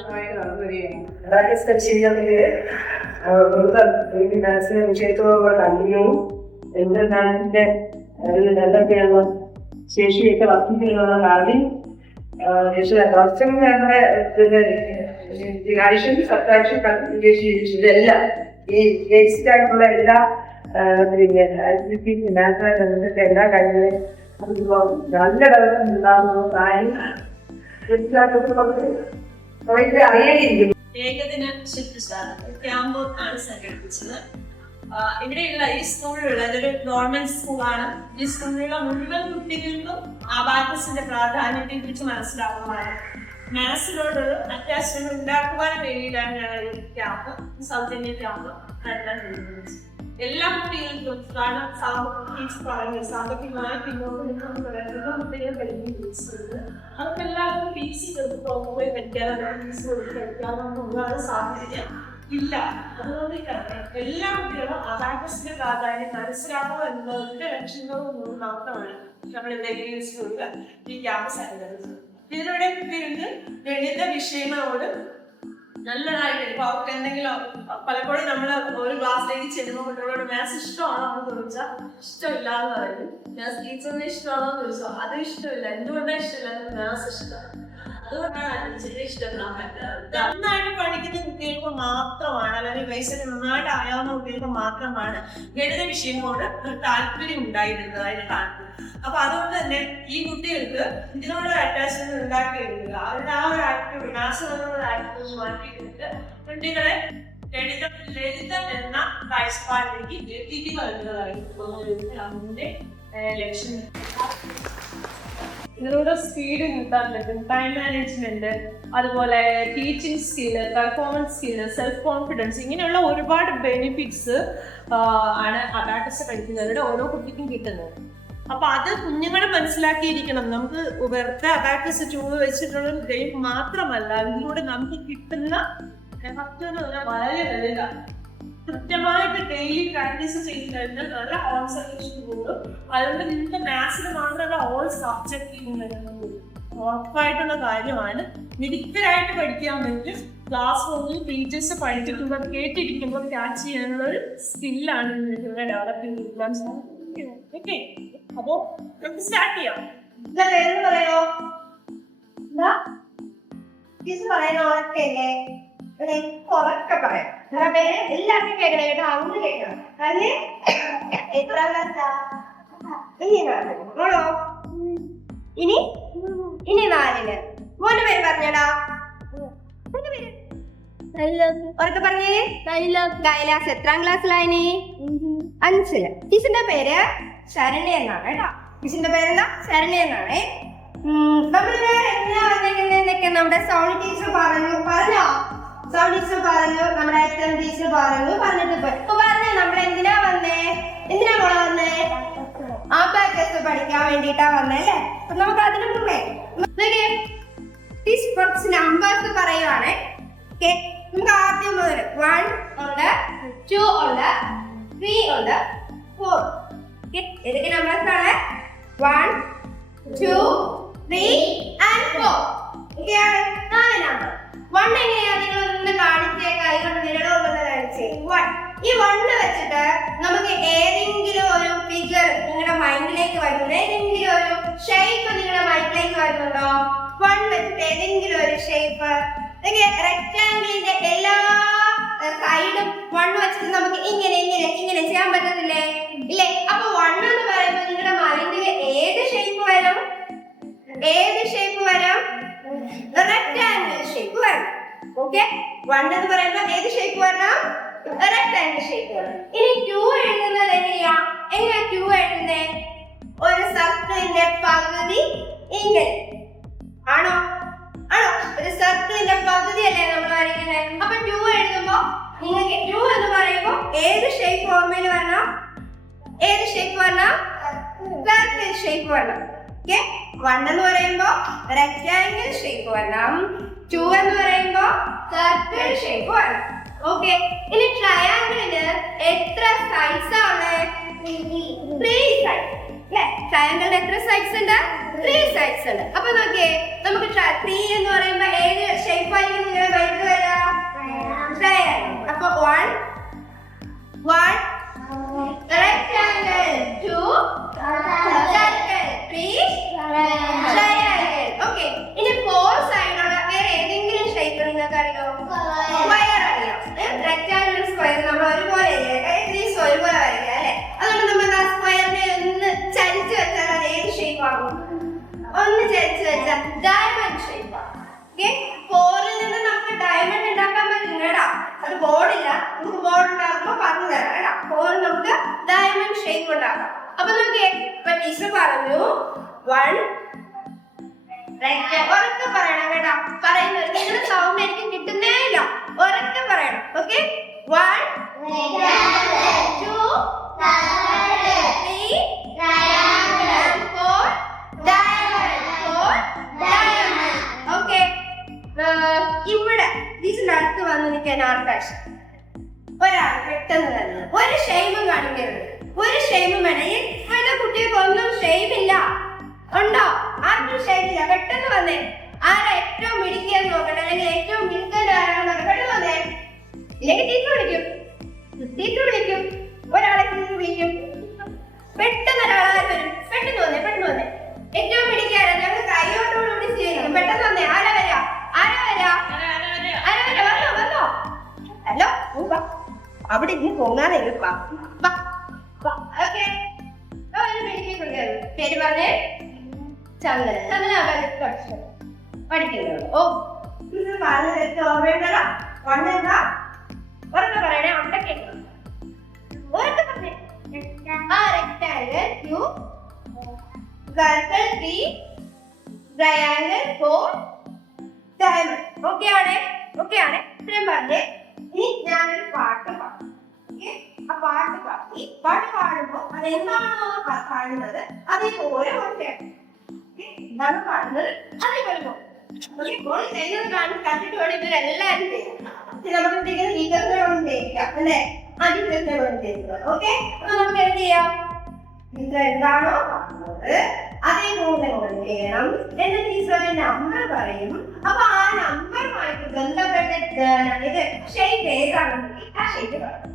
വർഷമായിട്ട് നടന്നു വരികയാണ്. അബാക്കസ് പരിശീലനത്തില് മാത്സിനെ വിഷയത്തോടുള്ള താല്പര്യവും എന്തെന്നാലിന്റെ എന്തൊക്കെയുള്ള ശേഷിയൊക്കെ വർദ്ധിപ്പിക്കുന്ന കാര്യം നമ്മുടെ ഡിവിഷൻ സബ്ട്രാക്ഷൻ മൾട്ടിപ്ലിക്കേഷൻ ഇതെല്ലാം ഈ ബേസിക് ആയിട്ടുള്ള എല്ലാ മാത്തമാറ്റിക്സ് എല്ലാ കാര്യങ്ങളും നല്ല ഡെവലപ്മെന്റ് ഉണ്ടാകുന്ന കാര്യം അറിയാതിരിക്കും. ഏകദിന ശില്പശാല ക്യാമ്പ് ആണ് സംഘടിപ്പിച്ചത്. ഇവിടെയുള്ള ഈ സ്കൂളിലുള്ള ഇതൊരു ഗവൺമെന്റ് സ്കൂളാണ്. ഈ സ്കൂളിലുള്ള മുഴുവൻ കുട്ടികൾക്കും അബാക്കസിന്റെ പ്രാധാന്യത്തെ കുറിച്ച് മനസ്സിലാക്കുവാനും മാത്സിനോടൊരു അറ്റാച്ച്മെന്റ് ഉണ്ടാക്കുവാൻ വേണ്ടിയിട്ടാണ് ഞങ്ങൾ ഈ ക്യാമ്പ്, സൗജന്യ ക്യാമ്പ് നടത്താൻ തീരുമാനിച്ചത്. എല്ലാ കുട്ടികൾക്കും കാരണം സാമ്പത്തികമായി പിന്നോട്ട് നിൽക്കുന്ന കുട്ടികൾ പഠിക്കുന്നത് അവർക്കെല്ലാവർക്കും ഫീസ് കൊടുത്ത് പോയി പഠിക്കാതെ ഫീസ് കൊടുത്ത് പഠിക്കാമെന്നുള്ള സാഹചര്യം ഇല്ല. അതുകൊണ്ട് എല്ലാ കുട്ടികളും അബാക്കസിന്റെ പ്രാധാന്യം മനസ്സിലാക്കുക എന്നതിന്റെ ലക്ഷ്യങ്ങളോട് മാത്രമാണ് നമ്മളിവിടെ ഈ സ്കൂളിൽ ഈ ക്യാമ്പ് സംഘടിപ്പിച്ചത്. ഇതിലൂടെ കുട്ടികൾക്ക് ഗണിത വിഷയങ്ങളോട് നല്ലതായിട്ട് ഇപ്പൊ അവർക്ക് എന്തെങ്കിലും പലപ്പോഴും നമ്മൾ ഒരു ക്ലാസ്സിലേക്ക് ചെല്ലുമ്പോൾ കുട്ടികളോട് മാത്സ് ഇഷ്ടമാണോ എന്ന് ചോദിച്ചാൽ ഇഷ്ടമില്ലാന്ന് പറയും. മാത്സ് ടീച്ചറിന് ഇഷ്ടമാണോ എന്ന് ചോദിച്ചാൽ അത് ഇഷ്ടമില്ല. എന്തുകൊണ്ടാണ് ഇഷ്ടമില്ല? മാത്സ് ഇഷ്ടം. അതുകൊണ്ടാണ് ഇഷ്ടപ്പെടാൻ പറ്റുന്നത്. നന്നായിട്ട് പഠിക്കുന്ന കുട്ടികൾക്ക് മാത്രമാണ്, അല്ലെങ്കിൽ വയസ്സിൽ നന്നായിട്ട് അറിയാവുന്ന കുട്ടികൾക്ക് മാത്രമാണ് ഗണിത വിഷയങ്ങളോട് താല്പര്യം ഉണ്ടായിരുന്നത് അതിന് താല്പര്യം. അപ്പൊ അതുകൊണ്ട് തന്നെ ഈ കുട്ടികൾക്ക് ഇതിനോട് അറ്റാച്ച്മെന്റ് ഉണ്ടാക്കിയെടുക്കുക. അവരുടെ ആ ഒരു ആക്ടിവിറ്റി മാത്സിനോടുള്ള ആക്ടിവിറ്റി മാറ്റിയിട്ട് കുട്ടികളെ ലളിതം എന്ന കാഴ്ചപ്പാടിലേക്ക് എത്തിക്കുക എന്നതായിരുന്നു അതിന്റെ ലക്ഷ്യം. ഇതിലൂടെ സ്പീഡ് കിട്ടാൻ പറ്റും, ടൈം മാനേജ്മെന്റ്, അതുപോലെ teaching skill, performance skill, self confidence, ഇങ്ങനെയുള്ള ഒരുപാട് ബെനിഫിറ്റ്സ് ആണ് അബാക്കസ് പഠിക്കുന്നതിലൂടെ ഓരോ കുട്ടിക്കും കിട്ടുന്നത്. അപ്പൊ അത് കുഞ്ഞുങ്ങളെ മനസ്സിലാക്കിയിരിക്കണം. നമുക്ക് വെറുതെ അബാക്കസ് ടൂൾ വെച്ചിട്ടുള്ള ഗെയിം മാത്രമല്ല, അതിലൂടെ നമുക്ക് കിട്ടുന്ന വളരെ വലുതാണ്. കൃത്യമായിട്ട് ഡെയിലി പ്രാക്ടീസ് ചെയ്ത് കഴിഞ്ഞാൽ നല്ല കോൺസെൻട്രേഷൻ കൂടും. അതുകൊണ്ട് നിങ്ങൾക്ക് മാത്സിന് മാത്രമല്ല ഓൾ സബ്ജക്റ്റിലും വരുന്നത് ഉറപ്പായിട്ടുള്ള കാര്യമാണ്. മിടുക്കരായിട്ട് പഠിക്കാൻ വേണ്ടി ക്ലാസ് റൂമിൽ ടീച്ചേഴ്സ് പഠിച്ചിട്ടുമ്പോൾ കേട്ടിരിക്കുമ്പോൾ ക്യാച്ച് ചെയ്യാനുള്ള ഒരു സ്കില്ലാണ് ഇവിടെ ഡെവലപ്പ് ചെയ്തിരിക്കാൻ സാധിക്കുന്നത്. ഓക്കെ, അപ്പോ നമുക്ക് സ്റ്റാർട്ട് ചെയ്യാം. പറയോ പറയുന്ന ഉറക്കല്ലേ? ഉറക്കെ പറയാം. എല്ലാവർക്കും കേൾക്കണം കേട്ടോ, അങ്ങ് കേൾക്കണം. അല്ലേ ഇനി ഇനി 4 മോന്റെ പേര് പറഞ്ഞടാ. ഉറക്കെ പറഞ്ഞേ. കൈലാസ് എത്രാം ക്ലാസ്സിലായിനി? 5. ടീച്ചറിന്റെ പേര് ശരണ്യ എന്നാണ് കേട്ടോ. ടീച്ചറിന്റെ പേരെന്താ? ശരണ്യ എന്നാണേ. നമ്മളിവിടെ എങ്ങനെയാ വന്നേക്കുന്നതൊക്കെ നമ്മുടെ സൗണ്ട് ടീച്ചർ പറഞ്ഞോ. സൗണ്ട് ടീച്ചർ പറഞ്ഞു, നമ്മുടെ എത്രം ടീച്ചർ പറഞ്ഞിട്ട് പോയി. അപ്പൊ പറഞ്ഞേ നമ്മൾ എന്തിനാ വന്നേ? എന്തിനാ മോളെ വന്നേ? അബാക്കസ് പഠിക്കാൻ വേണ്ടിട്ടാ വന്നേ അല്ലേ? അപ്പൊ നമുക്ക് അതിന് മുമ്പേ ടീച്ചർ കുറച്ച് നമ്പേഴ്സ് പറയുവാണേ. ഓക്കെ, നമുക്ക് ആദ്യം മുതൽ 1 ഉണ്ട്, 2 ഉണ്ട്, 3 ഉണ്ട്, 4. ഏതൊക്കെ നമ്പേഴ്സ് ആണ്? 1, 2, 3 and 4. Okay, 4 number. 1 എങ്ങനെയാ? നിങ്ങൾ ഒന്ന് കാണിച്ചേ, കൈ കൊണ്ട് നിരടൊന്ന് കാണിച്ചേ. 1. ഈ 1 വെച്ചിട്ട് നമുക്ക് ഏതെങ്കിലും ഒരു ഫിഗർ നിങ്ങളുടെ മൈൻഡിലേക്ക് വരുന്നുണ്ടോ? ഏതെങ്കിലും ഒരു ഷേപ്പ് നിങ്ങളുടെ മൈൻഡിലേക്ക് വരുന്നുണ്ടോ? 1 വെച്ചിട്ട് ഏതെങ്കിലും ഒരു ഷേപ്പ്. റെക്ടാംഗിളിന്റെ എല്ലാ സൈഡും 1 വെച്ചിട്ട് നമുക്ക് ഇങ്ങനെ ഇങ്ങനെ ഇങ്ങനെ ചെയ്യാൻ പറ്റത്തില്ലേ? ഇല്ലേ? അപ്പൊ 1 എന്ന് പറയുമ്പോൾ നിങ്ങളുടെ മൈൻഡില് ഏത് ഷേപ്പ് വരും? ഏത് ഷേപ്പ് വരും? റെക്ടാംഗിൾ ഷേപ്പ് വരണം. ഓക്കെ, 1 എന്ന് പറയുമ്പോൾ ഏത് ഷേപ്പ് വരണം? റെക്ടാംഗിൾ ഷേപ്പ് വരണം. ഇനി 2 എഴുതുന്നത് എങ്ങനെയാ? 2 എഴുതുന്നേ? ഒരു സർക്കിളിന്റെ പകുതി ഇങ്ങനെ ആണോ? ഒരു സർക്കിളിന്റെ പകുതി അല്ലേ നമ്മൾ വരയ്ക്കുന്നത്? അപ്പൊ 2 എഴുതുമ്പോ നിങ്ങൾക്ക് 2 എന്ന് പറയുമ്പോൾ ഏത് ഷേപ്പ് ഓർമ്മയിൽ വരണം? ഏത് ഷേപ്പ് വരണം? സർക്കിൾ ഷേപ്പ് വരണം. ഓക്കെ, 1 എന്ന് പറയുമ്പോ റെക്ടാംഗിൾ ഷേപ്പ് വരണം, 2 എന്ന് പറയുമ്പോ സർക്കിൾ ഷേപ്പ് വരണം. ഓക്കെ, ഇനി ട്രയാംഗിളിന് എത്ര സൈഡ്സ് ആണ്? 3 സൈഡ്സ്. അല്ലേ? ട്രയാങ്കിളിന് എത്ര സൈഡ്സ് ഉണ്ട്? 3 സൈഡ്സ് ഉണ്ട്. അപ്പൊ നോക്കിയേ, നമുക്ക് 3 എന്ന് പറയുമ്പോ ഏത് ഷേപ്പ് ആയിരിക്കും നിങ്ങളുടെ മൈൻഡിൽ വരിക? ട്രയാങ്കിൾ. അപ്പൊ 1 rectangle, 2 circle, 3 triangle. Okay. ഇനി 4 സൈഡുള്ള വേറെ ഏതെങ്കിലും ഷേപ്പ് നിങ്ങൾക്ക് അറിയോ? സ്ക്വയർ അറിയാം. റെക്ടാങ്കിൾ സ്ക്വയർ നമ്മൾ ഒരുപോലെ ഏകദേശം ഒരുപോലെ വരയ്ക്കാം അല്ലേ? അതുകൊണ്ട് നമ്മൾ ആ സ്ക്വയറിനെ ഒന്ന് ചരിച്ചു വെച്ചാൽ അത് ഏത് ഷേപ്പ് ആകും? ഒന്ന് ചരിച്ചു വെച്ചാൽ ഡയമണ്ട് ഷേപ്പ് ആകും. ഓക്കെ, 4ൽ നിന്ന് നമുക്ക് ഡയമണ്ട് ഉണ്ടാക്കാൻ പറ്റും കേട്ടോ. അത് ബോർഡില്ല, നമുക്ക് ബോർഡ് ഉണ്ടാക്കുമ്പോൾ പറഞ്ഞു തരാം കേട്ടോ. 4 നമുക്ക് ഡയമണ്ട് ഷേപ്പ് ഉണ്ടാക്കാം. അപ്പൊ നോക്കിയേ, ഇപ്പൊ ടീച്ചർ പറഞ്ഞു 1 ഉറക്കെ പറയണം കേട്ടോ. പറയുന്നത് നിങ്ങളുടെ സൗണ്ട് എനിക്ക് കിട്ടുന്നേ ഇല്ല, ഉറക്കെ പറയണം. Okay, 1 2 3 and 4 diamond. ഓക്കെ, ഇവിടെ ടീച്ചറിന്റെ അടുത്ത് വന്ന് നിൽക്കാൻ ആർക്കാശം ഒരാൾ പെട്ടെന്ന് തന്നെ ഒരു ഷെയിമും കാണിക്കരുത്. ഒരു ഷെയിമും വേണം. ഈ ഇപ്പോഴത്തെ കുട്ടികൾക്ക് ഒന്നും ഷെയിമില്ല. ഉണ്ടോ? ആർക്കും ഷെയിമില്ല. പെട്ടെന്ന് വന്നേ. ആരാ ഏറ്റവും മിടുക്കിയെന്ന് നോക്കട്ടെ, അല്ലെങ്കിൽ ഏറ്റവും മിടുക്കൻ്റെ ആരാണെന്ന് നോക്കട്ടെ. പെട്ടെന്ന് വന്നേ. ഇല്ലെങ്കിൽ ടീച്ചർ വിളിക്കും. ഒരാളെ വിളിക്കും. പെട്ടെന്ന് ഒരാളെ വരും. പെട്ടെന്ന് വന്നേ. ഏറ്റവും മിടുക്കിയാരാ? ഞങ്ങൾ കൈയോട്ടോടുകൂടി ചെയ്യണം. പെട്ടെന്ന് വന്നേ. ആരാ വരാ? വന്നോ? ഹലോ, അവിടെ ഇനി പോകാതെ പേര് പറഞ്ഞേ. ചന്ദ്രൻ പഠിക്കുന്നുള്ളൂ. ഓ, ഇത് പറഞ്ഞ ഓർമ്മയുണ്ടല്ലോ. വന്നെന്താ ഉറക്കെ പറയണേ. അവിടെ കേൾക്കണം. ഉറക്കെ പറഞ്ഞേ. rectangle 2 circle 3 triangle 4 diamond. Okay ആണ്. ഇത്രയും പറഞ്ഞേ. ഇനി ഞാനൊരു പാട്ട് പാടും. ആ പാട്ട് പാടുമ്പോ അതെന്താണോ പാടുന്നത് അതേപോലെ എന്താണ് പാടുന്നത് അതേപോലെ കണ്ടിട്ട് വേണം ഇവരെല്ലാരും ചെയ്യും. നമുക്ക് ടീച്ചറിനോടും ചെയ്യിക്കാം അല്ലെ? ആ ടീച്ചറിനോടും ചെയ്യുക. ഓക്കെ, അപ്പൊ നമുക്ക് എന്ത് ചെയ്യാം? ടീച്ചർ എന്താണോ പറഞ്ഞത് അതേപോലെ ചെയ്യണം. എന്റെ ടീച്ചറിന്റെ നമ്പർ പറയും. അപ്പൊ ആ നമ്പറുമായിട്ട് ബന്ധപ്പെട്ട ഇത് ഷേപ്പ് ഏതാണെന്ന് ആ ഷേപ്പ് പറയും.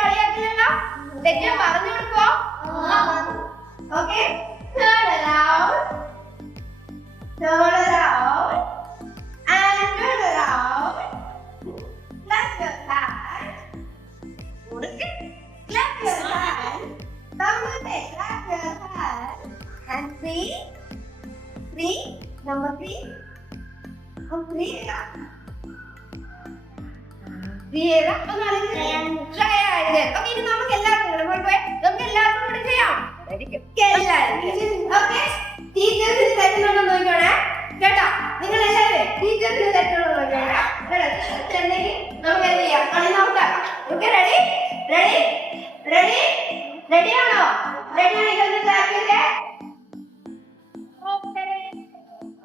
കളിയാക്കില്ലല്ലോ. തെറ്റ് പറഞ്ഞു കൊടുക്കോ? Okay, turn around and turn around. Clap your hands. Clap your hands. Clap your hands. And 3 number 3. Triangle. Okay, ഇത് നമുക്ക് എല്ലാവർക്കും കൂടെ ചെയ്യാം. ഓക്കെ, ടീച്ചേഴ്സിന് തെറ്റുന്നുണ്ടോ നോക്കണേ കേട്ടോ. നിങ്ങൾ എല്ലാവരും ടീച്ചേഴ്സിന് തെറ്റുണ്ടോ നോക്കണേ. നമുക്ക് എന്ത് ചെയ്യാം? കളി നോക്കാം. ഓക്കെ, റെഡിയാണോ? റെഡിയാണെങ്കിൽ ക്ലാസ് ചെയ്തേ.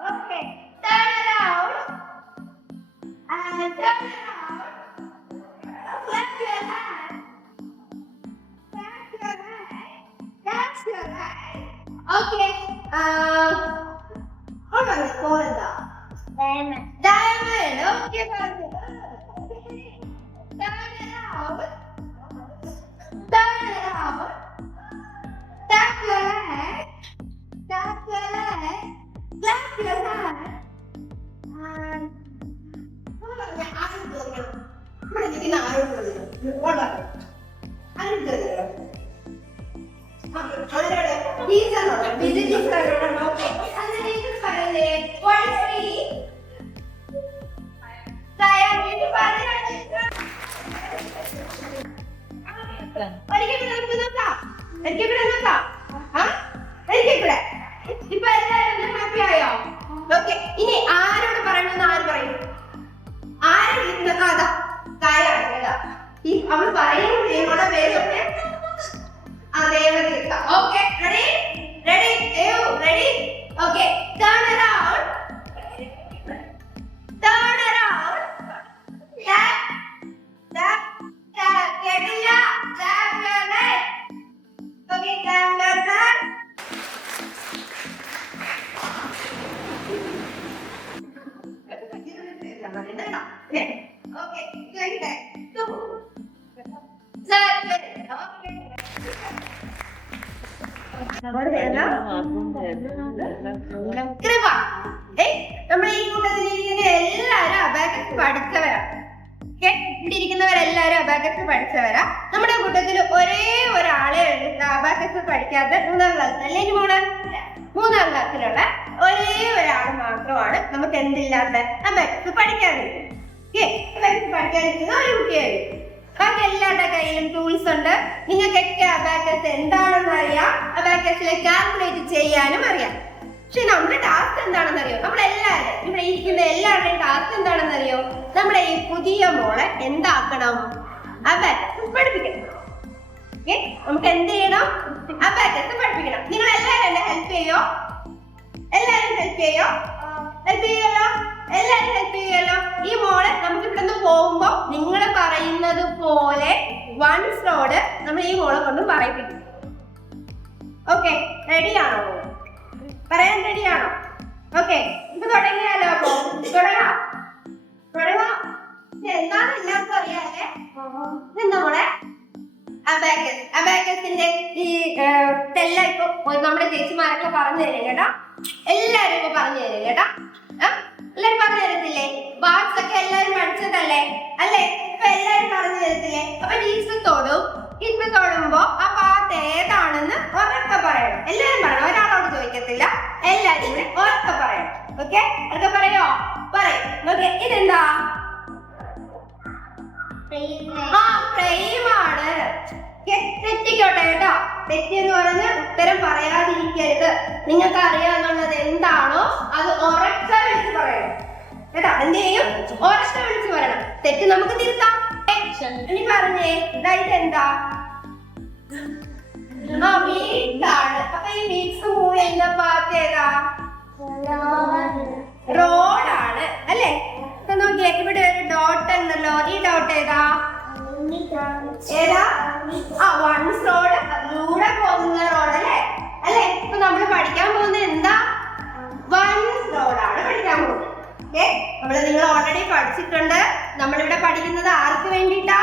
Okay, turn around and turn around. Clap your hands. That's your hand. Okay. What are you calling that? Diamond. Okay, perfect. Turn around. Tap your leg. Clap your hand. And ഇനി ആരോട് പറയണമെന്ന് ആര് പറയും? ആരെ വിളിക്കുന്നത്? അതാ കായാണ് കേട്ടോ. അവൾ പറയുന്നത് നിങ്ങളുടെ പേരൊക്കെ അതേപോലെ കിട്ടാം. Okay, ready? Okay, turn around. Tap കാണിക്കുന്നത് കേട്ടോ. ഓക്കെ കേട്ടെ. കൃപ. നമ്മൾ ഈ കൂട്ടത്തിലിരിക്കുന്ന എല്ലാവരും അബാക്കസ് പഠിച്ചവരാണ്. ഇവിടെ ഇരിക്കുന്നവരെല്ലാവരും അബാക്കസ് പഠിച്ചവരാ. നമ്മുടെ കൂട്ടത്തിൽ ഒരേ ഒരാളെ അബാക്കസ് പഠിക്കാത്ത 3ാം ക്ലാസ്സിൽ അല്ലേ മോള്? 3ാം ക്ലാസ്സിലുള്ള ഒരേ ഒരാൾ മാത്രമാണ് നമുക്ക് എന്തില്ലാത്ത അബാക്കസ് പഠിക്കാതിരിക്കുന്നത്. അബാക്കസ് പഠിക്കാതിരിക്കുന്ന ഒരു കുട്ടിയായിരിക്കും. ബാക്കി എല്ലാവരുടെ കയ്യിലും ടൂൾസ് ഉണ്ട്. നിങ്ങൾക്കൊക്കെ അബാക്കസ് എന്താണെന്ന് അറിയാം, അബാക്കസിലെ കാൽക്കുലേറ്റ് ചെയ്യാനും അറിയാം. പക്ഷെ നമ്മുടെ ടാസ്ക് എന്താണെന്ന് അറിയോ? നമ്മളെല്ലാവരും ഇവിടെ ഇരിക്കുന്ന എല്ലാവരുടെയും ടാസ്ക് എന്താണെന്ന് അറിയോ? നമ്മുടെ ഈ പുതിയ മോളെ എന്താക്കണം? അബാക്കസ് പഠിപ്പിക്കണം. നമുക്ക് എന്ത് ചെയ്യണം? അബാക്കസ് പഠിപ്പിക്കണം. നിങ്ങൾ എല്ലാവരും എന്നെ ഹെൽപ്പ് ചെയ്യോ? എല്ലാവരും ഹെൽപ്പ് ചെയ്യോ? ഹെൽപ്പ് ചെയ്യല്ലോ? എല്ലാവരും ഹെൽപ്പ് ചെയ്യല്ലോ? ഈ മോളെ നമുക്ക് ഇവിടെ നിന്ന് പോകുമ്പോ നിങ്ങൾ പറയുന്നത് പോലെ വൺസിനോട് നമ്മൾ ഈ മോളെ കൊണ്ട് പറയിപ്പിക്കും. ഓക്കെ, റെഡിയാണോ? പറയാൻ റെഡിയാണോ? ഓക്കെ, ഇപ്പൊ തുടങ്ങിയാലോ? അപ്പൊ തുടങ്ങാം. എന്താണ് എല്ലാവർക്കും അറിയാല്ലേ? എന്താ മോളെ? അബാക്കസ്. അബാക്കസിന്റെ ഈ എല്ലാം ഇപ്പൊ നമ്മുടെ ചേച്ചിമാരൊക്കെ പറഞ്ഞു തരും കേട്ടോ. എല്ലാരും ഇപ്പൊ പറഞ്ഞു തരും കേട്ടോ. എല്ലാരും പറഞ്ഞു തരത്തില്ലേ? ബാർഡ്സ് ഒക്കെ എല്ലാരും പഠിച്ചതല്ലേ അല്ലേ? ഇപ്പൊ എല്ലാരും പറഞ്ഞു തരത്തില്ലേ? അപ്പൊ ടീച്ചർ തൊടുമ്പോ ആ പാട്ട് ഏതാണെന്ന് ഉറക്കെ പറയണം. എല്ലാരും പറയണം, ഒരാളോട് ചോദിക്കത്തില്ല. എല്ലാരും കൂടെ ഉറക്കെ പറയണം. ഓക്കെ, ഉറക്കെ പറയോ? പറയും. ഓക്കെ, ഇതെന്താ? ഫ്രെയിമാണ്. തെറ്റിക്കോട്ടെ കേട്ടോ. തെറ്റെന്ന് പറഞ്ഞ് ഉത്തരം പറയാതിരിക്കരുത്. നിങ്ങൾക്ക് അറിയാന്നുള്ളത് എന്താണോ അത് ഉറക്കെ വിളിച്ച് പറയണം കേട്ടോ. എന്ത് ചെയ്യും? ഉറക്കെ വിളിച്ച് പറയണം. തെറ്റ് നമുക്ക് തിരുത്താം. ഇനി പറഞ്ഞേ, ഇതെന്താ? വീടാണ്. അപ്പൊ ഈ വീക്സ് മൂവ് ചെയ്യുന്ന പാത്ത് ഏതാ? റോഡാണ് അല്ലേ? നോക്കിയേ, ഇവിടെ ഒരു ഡോട്ട് ഉണ്ടല്ലോ. ഈ ഡോട്ട് ഏതാ? ഏതാ? വൺസ് റോഡ്, അതിലൂടെ പോകുന്ന റോഡ് അല്ലേ? അല്ലേ? ഇപ്പൊ നമ്മൾ പഠിക്കാൻ പോകുന്നത് എന്താ? വൺസ് റോഡാണ് പഠിക്കാൻ പോകുന്നത്. നിങ്ങൾ ഓൾറെഡി പഠിച്ചിട്ടുണ്ട്. നമ്മളിവിടെ പഠിക്കുന്നത് ആർക്ക് വേണ്ടിട്ടാ?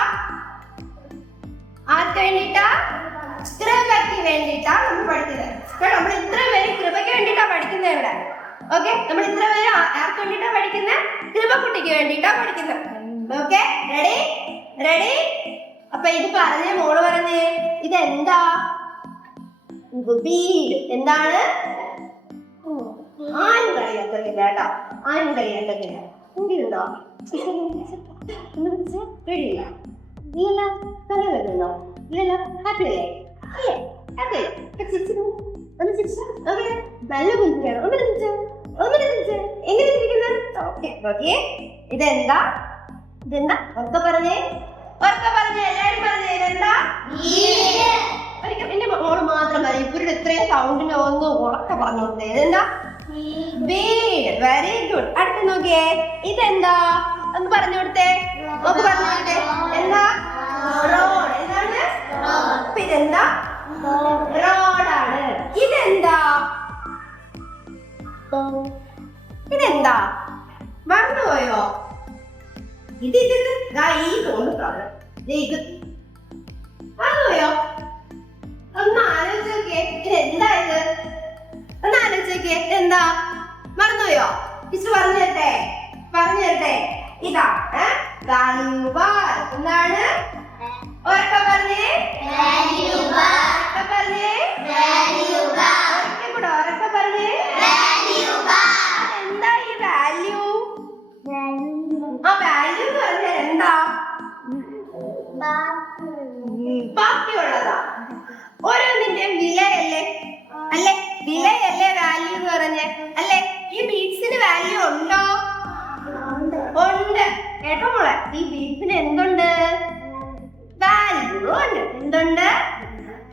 കൃപയ്ക്ക് വേണ്ടിട്ടാ നമ്മൾ പഠിക്കുന്നത്. നമ്മൾ ഇത്ര പേര് കൃപയ്ക്ക് വേണ്ടിട്ടാ പഠിക്കുന്നത് ഇവിടെ. ഓക്കെ, നമ്മൾ ഇത്ര പേര് ആർക്ക് വേണ്ടിട്ടാ പഠിക്കുന്നത്? കൃപക്കുട്ടിക്ക് വേണ്ടിട്ടാ പഠിക്കുന്നത്. Okay, ready? അപ്പൊ ഇത് പറഞ്ഞേ, മോള് പറഞ്ഞേ, ഇതെന്താ? വീട്. എന്താണ്? ആരും കളിയാക്കില്ല കേട്ടോ. ആരും കളിയാക്കില്ല. വീടുണ്ടോ? വീടില്ല. നീല്ല കളി വരുന്നുണ്ടോ? ഇല്ലല്ലോ. ഹാപ്പി അല്ലേ? നല്ല കുഞ്ഞാണ്. എങ്ങനെ ഇരിക്കുന്നത്? ഓക്കെ, ഇതെന്താ? ഒക്കെ പറഞ്ഞേ, എല്ലാരും പറഞ്ഞേ. ഇതെന്താ? എന്റെ മോള് മാത്രം പറയും. ഇവരുടെ ഇത്രയും സൗണ്ടിന് ഒന്ന് ഉറക്കെ പറഞ്ഞോണ്ടേ. ഇതെന്താ? വീട്. Very good. അടുത്ത് നോക്കിയേ, ഇതെന്താ? ഒന്ന് പറഞ്ഞു കൊടുത്തേ. എന്താ? റോഡ്. എന്താണ്? ഇതെന്താ? റോഡാണ്. ഇതെന്താ? മറന്നുപോയോ? ഇത് ഈ തോന്നുന്നു. മറന്നുപോയോ? ഒന്ന് ആലോചിച്ചോക്കെ. ഇതെന്താ ഇത്? ഒന്ന് ആലോചിച്ചോക്കെ. എന്താ? മറന്നുപോയോ? ടീച്ചർ പറഞ്ഞു തരട്ടെ. ഇതാ വാല്യൂ ബാർ. എന്താണ്? ഉറക്കെ പറഞ്ഞേ. ഉറക്കെ പറഞ്ഞേ. എന്താ ഈ വാല്യൂ? വാല്യൂ എന്ന് പറഞ്ഞാൽ എന്താ? ബാക്കിയുള്ളതാ. ഓരോന്നിന്റെയും വിലയല്ലേ വാല്യൂ എന്ന് പറഞ്ഞേ അല്ലേ? ഈ ബീഡ്സിന് വാല്യൂ ഉണ്ടോ? ഉണ്ട് കേട്ടോ മോളെ. ഈ ബീഡ്സിന് എന്തുണ്ട്? വാല്യൂ ഉണ്ട്. എന്തുണ്ട്?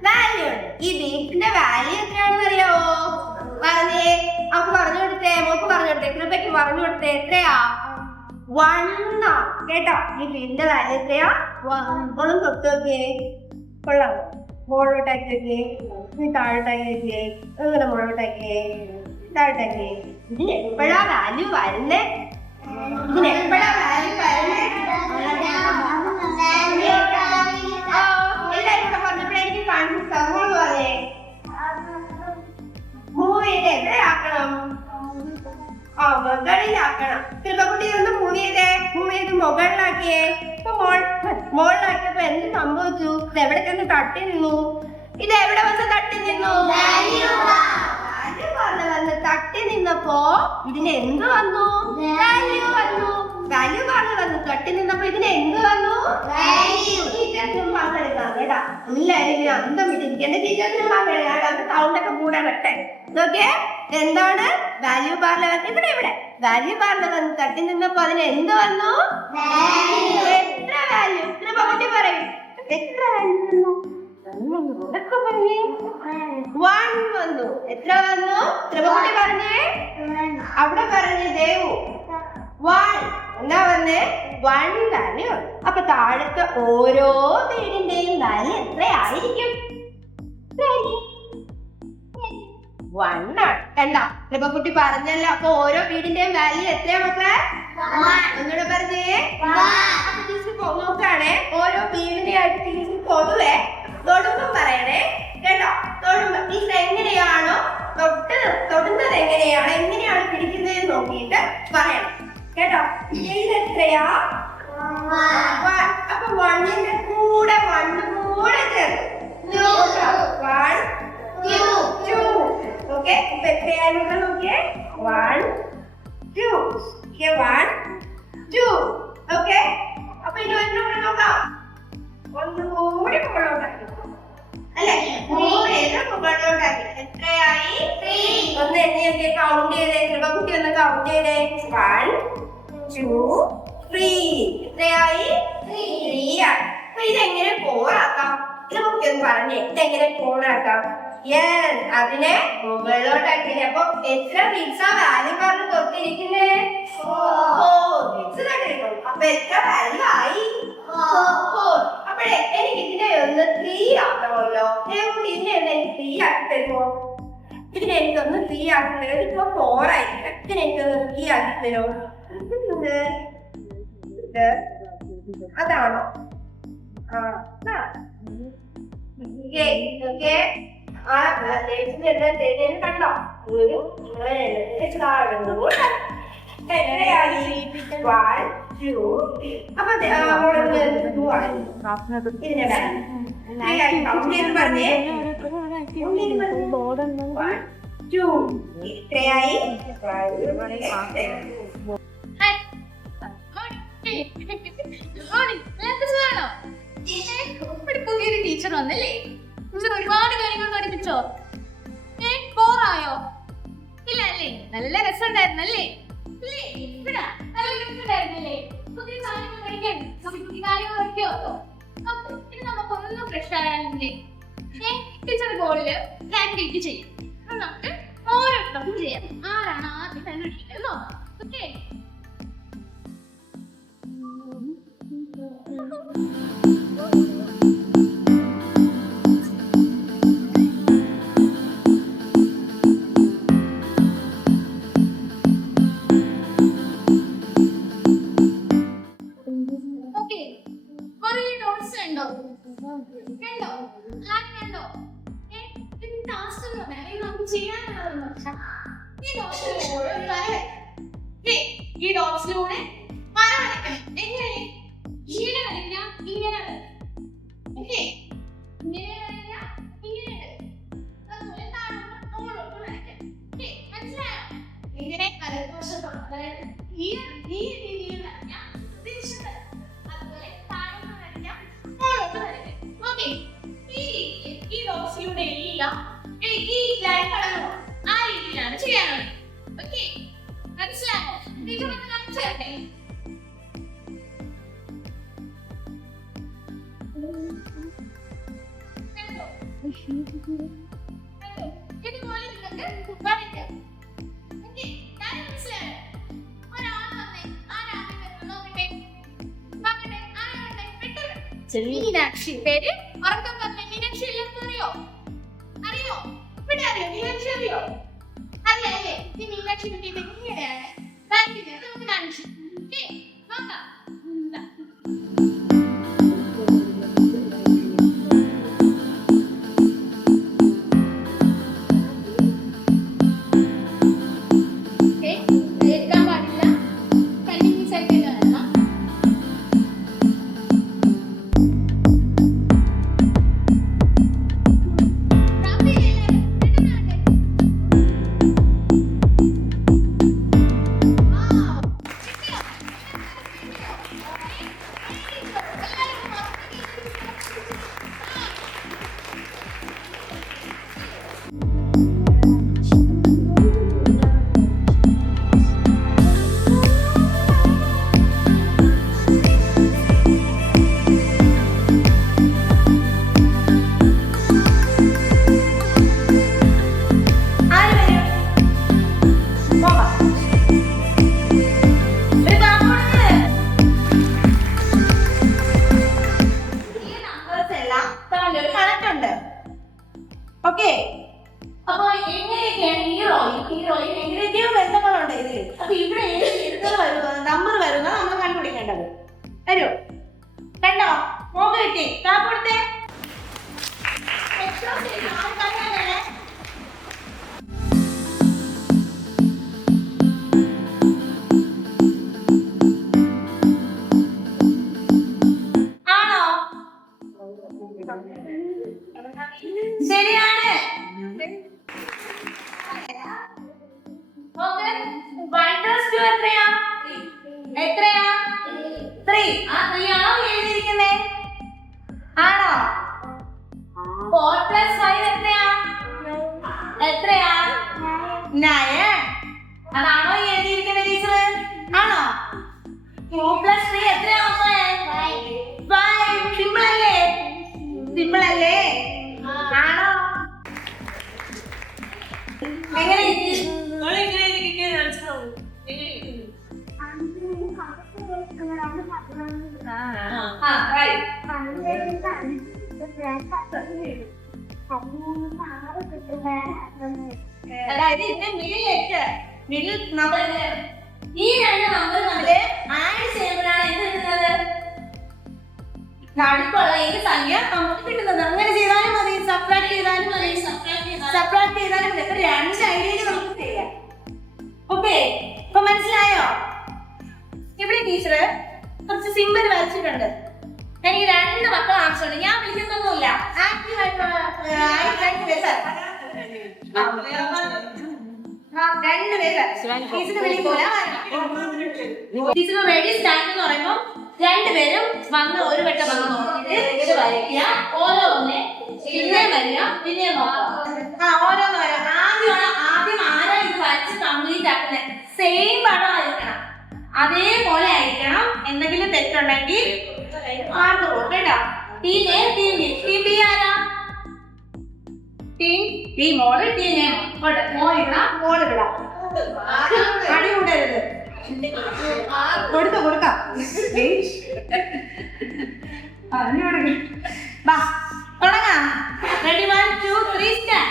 വാല്യൂ ഉണ്ട്. ഈ ബീഡ്സിന്റെ വാല്യൂ എത്രയാണെന്ന് അറിയാവോ? പറഞ്ഞേ. അവർക്ക് പറഞ്ഞു കൊടുത്തേ. മോക്ക് പറഞ്ഞു കൊടുത്തേ. കൃപയ്ക്ക് പറഞ്ഞു കൊടുത്തേ. എത്രയാ? 1 കേട്ടോ. ഈ ബീഡിന്റെ വാല്യൂ എത്രയാ? 1. തൊട്ടൊക്കെ കൊള്ളാം. മുകളിലോട്ടാക്കിയൊക്കെ, താഴോട്ടാക്കിയൊക്കെ, അങ്ങനെ മുകളിലോട്ടാക്കിയേ, താഴോട്ടാക്കിയേ. ഇതിന് എപ്പോഴാ വാല്യൂ വരുന്നേ? ഇതിന് എപ്പോഴാ വാല്യൂ വരുന്നത്? എല്ലാരും കൂടെ പറഞ്ഞപ്പോഴേ എനിക്ക് കൺഫ്യൂസ് പറഞ്ഞേ. മൂവ് ചെയ്ത് എത്രയാക്കണം? മുകളിലാക്കണം. കൃപക്കുട്ടി ഒന്ന് മൂവ് ചെയ്ത് മുകളിലാക്കിയേ. ഇപ്പൊ മുകളിലാക്കിയപ്പോ എന്ത് സംഭവിച്ചു? ഇത് എവിടെ ചെന്ന് തട്ടി നിന്നു? ഇത് എവിടെ വന്ന് തട്ടി നിന്നു? വന്ന് തട്ടി നിന്നപ്പോ ഇതിന് എന്ത് വന്നു? വാല്യൂ വന്നു. വാല്യൂ വന്ന് തട്ടി നിന്നപ്പോ ഇതിന് എന്ത് വന്നു? ടീച്ചേഴ്സിനും പങ്കെടുക്കാം കേട്ടാ. എല്ലാവരും ഇങ്ങനെ അന്തം വിട്ടിരിക്കേണ്ട. ടീച്ചേഴ്സിനും പങ്കെടുക്കാം. സൗണ്ടൊക്കെ കൂടെ വെട്ടെ. ഓക്കെ, എന്താണ് വാല്യൂ ബാറിൽ വന്ന്? ഇവിടെ വാല്യൂ ബാറിൽ വന്ന് തട്ടി നിന്നപ്പോ അതിന് എന്ത് വന്നു? എത്ര വാല്യൂ? കൃപക്കുട്ടി പറയും എത്ര വാല്യൂ വന്നു? 1 വന്നു. എത്ര വന്നു? കൃപക്കുട്ടി പറഞ്ഞേ. അവിടെ പറഞ്ഞേ ദേവു 1. എന്താ വന്നേ? 1 വാല്യൂ. അപ്പൊ താഴത്തെ ഓരോ വീടിന്റെയും വാല്യൂ എത്രയായിരിക്കും? 1 ആണ്. കണ്ടോ? കൃപക്കുട്ടി പറഞ്ഞല്ലോ. അപ്പൊ ഓരോ വീടിന്റെയും വാല്യൂ എത്രയാ മക്കളെ? ഒന്നുകൂടെ പറഞ്ഞേ. അപ്പൊ ടീച്ചർ നോക്കാണേ. ഓരോ വീടിന്റെ ആയിട്ട് ടീച്ചർ തൊടുമ്പം പറയണേ കേട്ടോ. തൊടുമ്പോ ടീച്ചർ എങ്ങനെയാണോ തൊടുന്നത്, എങ്ങനെയാണ് പിടിക്കുന്നത് നോക്കിയിട്ട് പറയണം കേട്ടോ. ഇതെത്രയാ? അപ്പൊ 1ന്റെ കൂടെ 1 കൂടെ ചേർത്ത് 1 2. ഓക്കെ, ഇപ്പൊ എത്രയായിരുന്നു നോക്കിയേ? 1 2. 1 2. ഓക്കെ, അപ്പൊ ഇനി ഒന്നുകൂടെ നോക്കാം. ഒന്നുകൂടി മുകളിലോട്ടാക്കി അല്ലെ? മുകളിലോട്ടാക്കി. എത്രയായി? 3. ഒന്ന് എന്നെ കൗണ്ട് ചെയ്തേ. കൃപക്കുട്ടി ഒന്ന് കൗണ്ട് ചെയ്തേ. 1 2 3. എത്രയായി? 3 ആണ്. അപ്പൊ ഇതെങ്ങനെ 4 ആക്കാം? കൃപക്കുട്ടി ഒന്ന് പറഞ്ഞേ, ഇതെങ്ങനെ 4 ആക്കാം? യെസ്, അതിനെ മുകളിലോട്ടാക്കില്ലേ. അപ്പൊ എത്ര പിക്സാ വാല്യൂ പറഞ്ഞ് തൊട്ടിരിക്കുന്നേ? 4 പിക്സ് കണ്ടിരിക്കും. അപ്പൊ എത്ര വാല്യൂ ആയി? 4. അപ്പോഴേ എനിക്ക് ഇതിനെ ഒന്ന് 3 ആക്കണമല്ലോ. ഇതിനെ ഒന്ന് 3 ആക്കി തരുമോ? ഇതിനെ എനിക്കൊന്ന് 3 ആക്കി തരും. ഇതിപ്പോ 4 ആയിരിക്കും. ഇതിനെ എനിക്കൊന്ന് 3 ആക്കി തരുമോ? അതാണോ? കണ്ടോ? പുതിയൊരു ടീച്ചർ വന്നല്ലേ? ഒരുപാട് കാര്യങ്ങൾ പഠിപ്പിച്ചോ? ബോറായോ? ഇല്ല അല്ലേ? നല്ല രസമുണ്ടായിരുന്നല്ലേ? പുതിയ കാര്യങ്ങൾ പഠിക്കാൻ പുതിയ കാര്യങ്ങൾ പഠിക്കോ? ഇനി നമുക്കൊന്നും ഫ്രഷ് ആയാലേ ടീച്ചർ ബോർഡില് പ്രാക്ടീസ് ചെയ്യും. നമുക്ക് ഓരോരുത്തർക്കും ചെയ്യാം. ആരാണ് ആദ്യം കണ്ടുപിടിക്കുന്നത് നോക്കാം. ഓക്കെ, ഈ ഡോട്ട്സിലൂടെ വര വരയ്ക്കണം. എങ്ങനെ? ഇങ്ങനെ വരയ്ക്കാം, ഇങ്ങനെ ഓക്കെ, ഇങ്ങനെ വരയ്ക്കാം, ഇങ്ങനെ അതുപോലെ നമ്മളോട്ട് വരയ്ക്കാം. മനസ്സിലായോ? ഇങ്ങനെ വലതുവശത്തോട്ട് ഈ രീതിയിൽ വരയ്ക്കാം, തിരിച്ചു അതുപോലെ താഴോട്ട് വരയ്ക്കാം, മുകളോട്ട് വരയ്ക്കാം. ഓക്കെ, ഈ ഡോട്ട്സിലൂടെ എല്ലാം ഈ ലൈൻ കടന്നു ആ രീതിയിലാണ് ചെയ്യാനുള്ളത്. ഓക്കെ, മനസ്സിലായോ? ടീച്ചർ ഒന്ന് കാണിച്ചു തരട്ടെ. ഇതുപോലെ നിങ്ങൾക്ക് വരയ്ക്കാം. ഓക്കെ, കാര്യം മനസ്സിലായോ? ഒരാൾ വന്നേ, ആരാണ് വരുന്നത് നോക്കട്ടെ. ആരാണ് പെട്ടെന്ന് മീനാക്ഷി. പേര് ഉറക്കം പറഞ്ഞ മീനാക്ഷി എല്ലാവർക്കും അറിയോ? അറിയോ? ഇവിടെ അറിയോ? മീനാക്ഷി അറിയോ? അറിയാല്ലേ? ഈ മീനാക്ഷി കുട്ടിയുടെ ഇങ്ങനെയാണ്. നമുക്ക് കാണിച്ചു ഓക്കേ നോക്കാം. ദാ. ഓക്കേ, എടുക്കാൻ പാടില്ല. കണ്ടിന്യൂസ് ആയിട്ട് കാണണം. ഓക്കെ, അപ്പൊ എങ്ങനെയൊക്കെയാണ് ഹീറോയും എങ്ങനെയൊക്കെയോ ബന്ധങ്ങളുണ്ട് ഇതിൽ. അപ്പൊ ഇവിടെ നമ്പർ വരുന്ന നമ്മൾ കണ്ടുപിടിക്കേണ്ടത്. വരൂ, കണ്ടോ? മോക്ക് കിട്ടി. കാപ്പെടുത്തേ. ആണോ? ശരിയാണ്. എത്രയാ? 3. ആ 3 ആണോ എഴുതിയിരിക്കുന്നേ? ആണോ? 4 + 5 എത്രയാ? 9. അതാണോ എഴുതിയിരിക്കുന്നത് ടീച്ചർ? ആണോ? 2 + 3 എത്രയാ മക്കളെ? 5. സിമ്പിൾ അല്ലേ? സിമ്പിൾ അല്ലേ? ആണോ? എങ്ങനെ അതായത് ഇതിന്റെ മിഡിൽ നമ്പർ ഈ 2 നമ്പർ തമ്മില് ആഡ് ചെയ്യുമ്പോഴാണ് എന്ത് കിട്ടുന്നത്? നടുക്കുള്ള ഏത് സംഖ്യ നമുക്ക് കിട്ടുന്നത്. അങ്ങനെ ചെയ്താലും മതി, സബ്ട്രാക്ട് ചെയ്താലും മതി. ഇപ്പൊ 2 ഐഡിയയിൽ നമുക്ക് ചെയ്യാം. ഓക്കെ, ഇപ്പൊ മനസ്സിലായോ? ഇവിടെ ടീച്ചർ കുറച്ച് സിമ്പിൾ വരച്ചിട്ടുണ്ട്. എനിക്ക് 2 മക്കൾ ആവശ്യമുണ്ട്. ഞാൻ വിളിക്കുന്നൊന്നുമില്ല. ആക്റ്റീവായിട്ടുള്ള 2 പേര്. 2 പേര് ടീച്ചർ വിളിക്കൂല. ടീച്ചർ റെഡി സ്റ്റാർട്ട് എന്ന് പറയുമ്പോൾ 2 പേരും വന്ന് ഒരു വട്ടം വന്ന് നോക്കിയിട്ട് ഇത് വരയ്ക്കുക. ഓരോന്നെ പിന്നെ വരിക, പിന്നെ നോക്കാം. ഓരോന്ന് വരാം. ആദ്യം ആരാ ഇത് വരച്ച് കംപ്ലീറ്റ് ആക്കുന്നത്? സെയിം പടം ആയിരിക്കണം, അതേപോലെ ആയിരിക്കണം. എന്തെങ്കിലും തെറ്റുണ്ടെങ്കിൽ മാർക്ക് കൊടുക്കും കേട്ടോ. Team A, team B. Team B ആരാ? ടീം മോള്, ടീം എ മോൾ ഇടാം, മോൾ ഇടാം. അടി കൂടരുത്. കൊടുക്കാം. ബാ തുടങ്ങാം. Ready 1 2 3 start.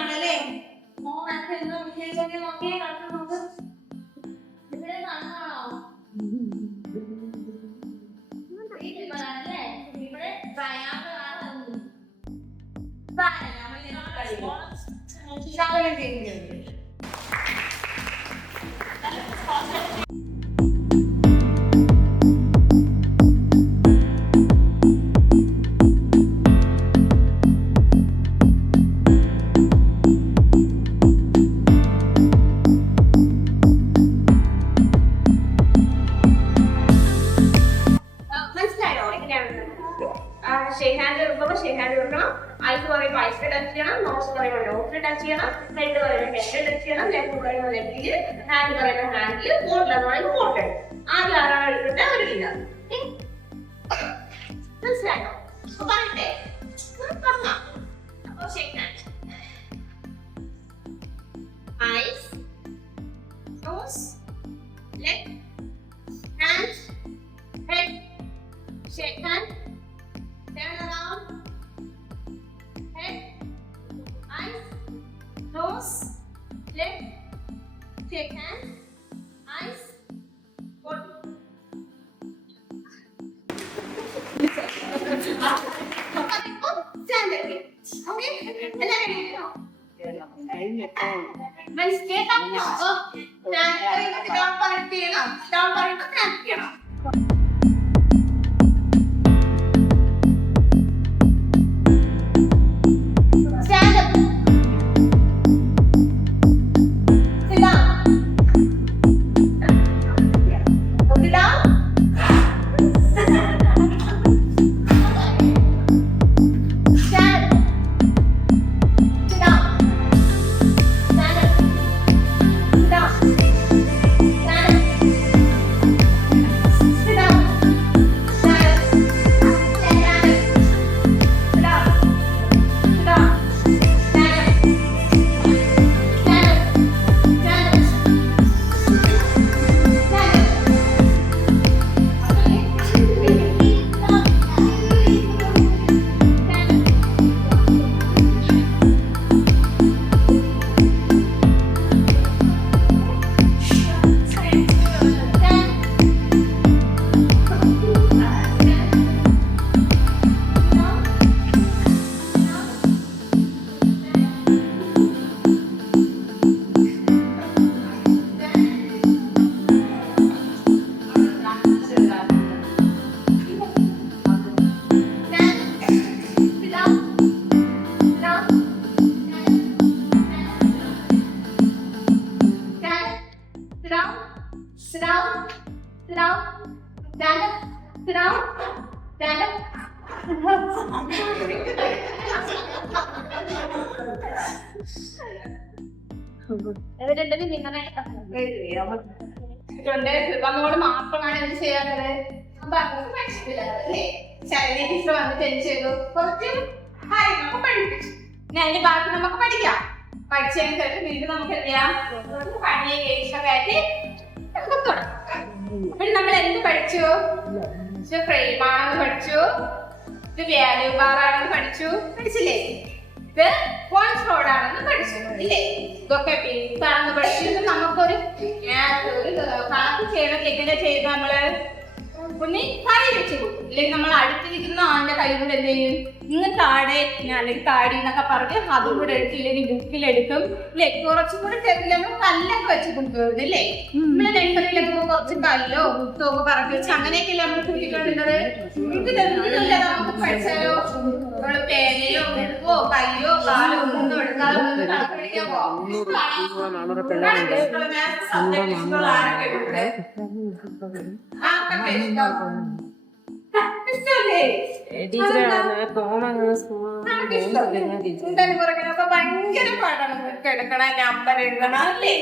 ആണല്ലേ? പറയുന്ന ലെഫ്റ്റില്, ഹാൻഡ് പറയുന്ന ഹാൻഡില്, ബോട്ടിലെന്ന് പറയുന്ന ബോട്ടിൽ. ആദ്യം ആരാണ് എടുക്കേണ്ട ഒരു വിന്നർ. മനസ്സിലായോ? അപ്പൊ പറയട്ടെ, പറഞ്ഞോ. അപ്പൊ shake hand. Eyes, nose, leg, hands, head. Shake hand. Turn around. Head, eyes, nose, leg. Shake hand. Eyes, body. Stand again. Okay? എല്ലാവരും എഴുതിയോ? മനസ്സിലാക്കാമോ? ഞാൻ പറയുന്നത് ചെയ്യണം. Stand up. Sit down. Put it down. Stand. Sit down. Stand up. Sit down. Stand up. Sit down. Stand up. Stand up. Sit down. Sit down. Stand up. Stand up. Stand up. Sit down. Sit down. Stand up. Sit down. Stand up. എവിടെയുണ്ടെങ്കിൽ നിങ്ങളെ നമ്മളോട് മാത്രമാണ് ഇത് ചെയ്യാറുള്ളത്. Teacher വന്നിട്ട് എന്ത് ചെയ്തു? കുറച്ച് കാര്യങ്ങളൊക്കെ പഠിപ്പിച്ചു. ഞാൻ അതിന്റെ ബാക്കി നമുക്ക് പഠിക്കാം. പഠിച്ചതിന് ശേഷം വീണ്ടും നമുക്ക് എന്ത് ചെയ്യാം? പണിയെ കേൾക്കാനായിട്ട് നമ്മൾ എന്ത് പഠിച്ചു? ഫ്രെയിം ആണെന്ന് പഠിച്ചു, ഇത് വാല്യൂ ബാർ ആണെന്ന് പഠിച്ചില്ലേ? ഇത് പോയിന്റ് റോഡ് ആണെന്ന് പഠിച്ചു ഇല്ലേ? ഇതൊക്കെ ബേസ് ആണെന്ന് പഠിച്ചു. നമുക്കൊരു കണക്ക് ചെയ്യണം. എങ്ങനെ ചെയ്ത് നമ്മള് ഒന്ന് കൈ വെച്ച് കൊടുക്കും. ഇല്ലെങ്കിൽ നമ്മൾ അടുത്തിരിക്കുന്ന ആളുടെ കൈ കൊണ്ട് എന്ത് ചെയ്യും? ഇന്ന് താഴെ അല്ലെങ്കിൽ താടി എന്നൊക്കെ പറഞ്ഞ് അതും കൂടെ എടുത്തില്ലെങ്കിൽ ബുക്കിലെടുക്കും. ഇല്ലേ? കുറച്ചും കൂടെ നമ്മൾ കല്ലൊക്കെ വെച്ച് കൊടുക്കുന്നത് ഇല്ലേ? നമ്മളെ നഴ്സറിയിലൊക്കെ കുറച്ച് കല്ലോ ബുക്കോ ഒക്കെ പറഞ്ഞു വെച്ച് അങ്ങനെയൊക്കെയല്ലേ നമ്മൾ കൂട്ടിക്കൊണ്ടിരുന്നത്. ഇത് എന്തിനല്ല നമുക്ക് പഠിച്ചാലോ? നമ്മള് പേനയോ ബുക്കോ കയ്യോ കാലോ ഒന്നും എടുക്കാതെ കണക്ക് പഠിക്കാൻ ഭയങ്കര പാടാണ്. കിടക്കണ നമ്പർ എഴുതണം അല്ലേ?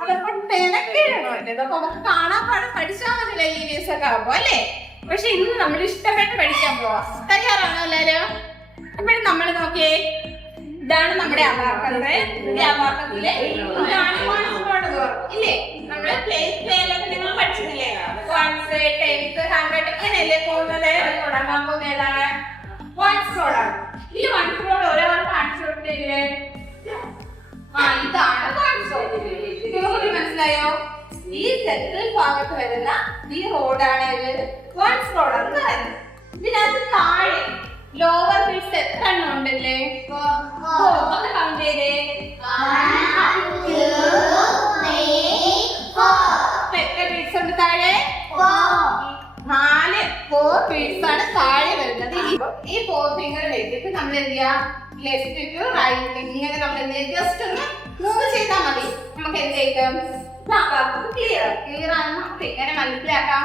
അതൊക്കെ പെനക്കെഴുതണോ? ഇതൊക്കെ നമുക്ക് കാണാൻ പാടാൻ പഠിച്ചാൽ മതില്ല ഈ ദിവസമൊക്കെ ആകുമ്പോ അല്ലേ? പക്ഷെ ഇന്ന് നമ്മൾ ഇഷ്ടപ്പെട്ട് പഠിക്കാൻ പോവാ. തയ്യാറാണോ എല്ലാരും? അപ്പോഴും നമ്മൾ നോക്കിയേ, ഇതാണ് നമ്മുടെ അവാർക്കത്ത്. ഈ അവാർക്കത്തില് ഇല്ലേ? നമ്മള് നിങ്ങൾ പഠിച്ചിട്ടില്ലേ? 1 10 100 അങ്ങനെയല്ലേ പോകുന്നത്? തുടങ്ങാൻ പോകുന്ന ഏതാണ്? 1 crore. ഈ 1 crore ഒരാൾ കാണിച്ചു കൊടുത്തില്ലേ? ഇതാണ് 1 crore. നിങ്ങൾക്ക് മനസ്സിലായോ? ഈ സെൻട്രൽ ഭാഗത്ത് വരുന്ന ഈ റോഡാണ് 1 crore എന്ന് പറയുന്നത്. ഇതിനകത്ത് താഴെ ലോവർ ബിൽസ് എത്ര എണ്ണം ഉണ്ടല്ലേ? ഒന്ന് കൗണ്ട് ചെയ്തേ. എത്ര ബിൽസ് ഉണ്ട് താഴെ? 4 ബിൽസ് ആണ് താഴെ വരുന്നത്. ഈ 4 ഫിംഗർ വെച്ചിട്ട് നമ്മൾ എന്ത് ചെയ്യാ? ലെഫ്റ്റ് ടു റൈറ്റ് ഇങ്ങനെ നമ്മൾ എന്ത് ചെയ്യാം? ജസ്റ്റ് ഒന്ന് മൂവ് ചെയ്താൽ മതി. നമുക്ക് എന്ത് ചെയ്യും? ക്ലിയർ ആണ്. നമുക്ക് എങ്ങനെ മനസ്സിലാക്കാം?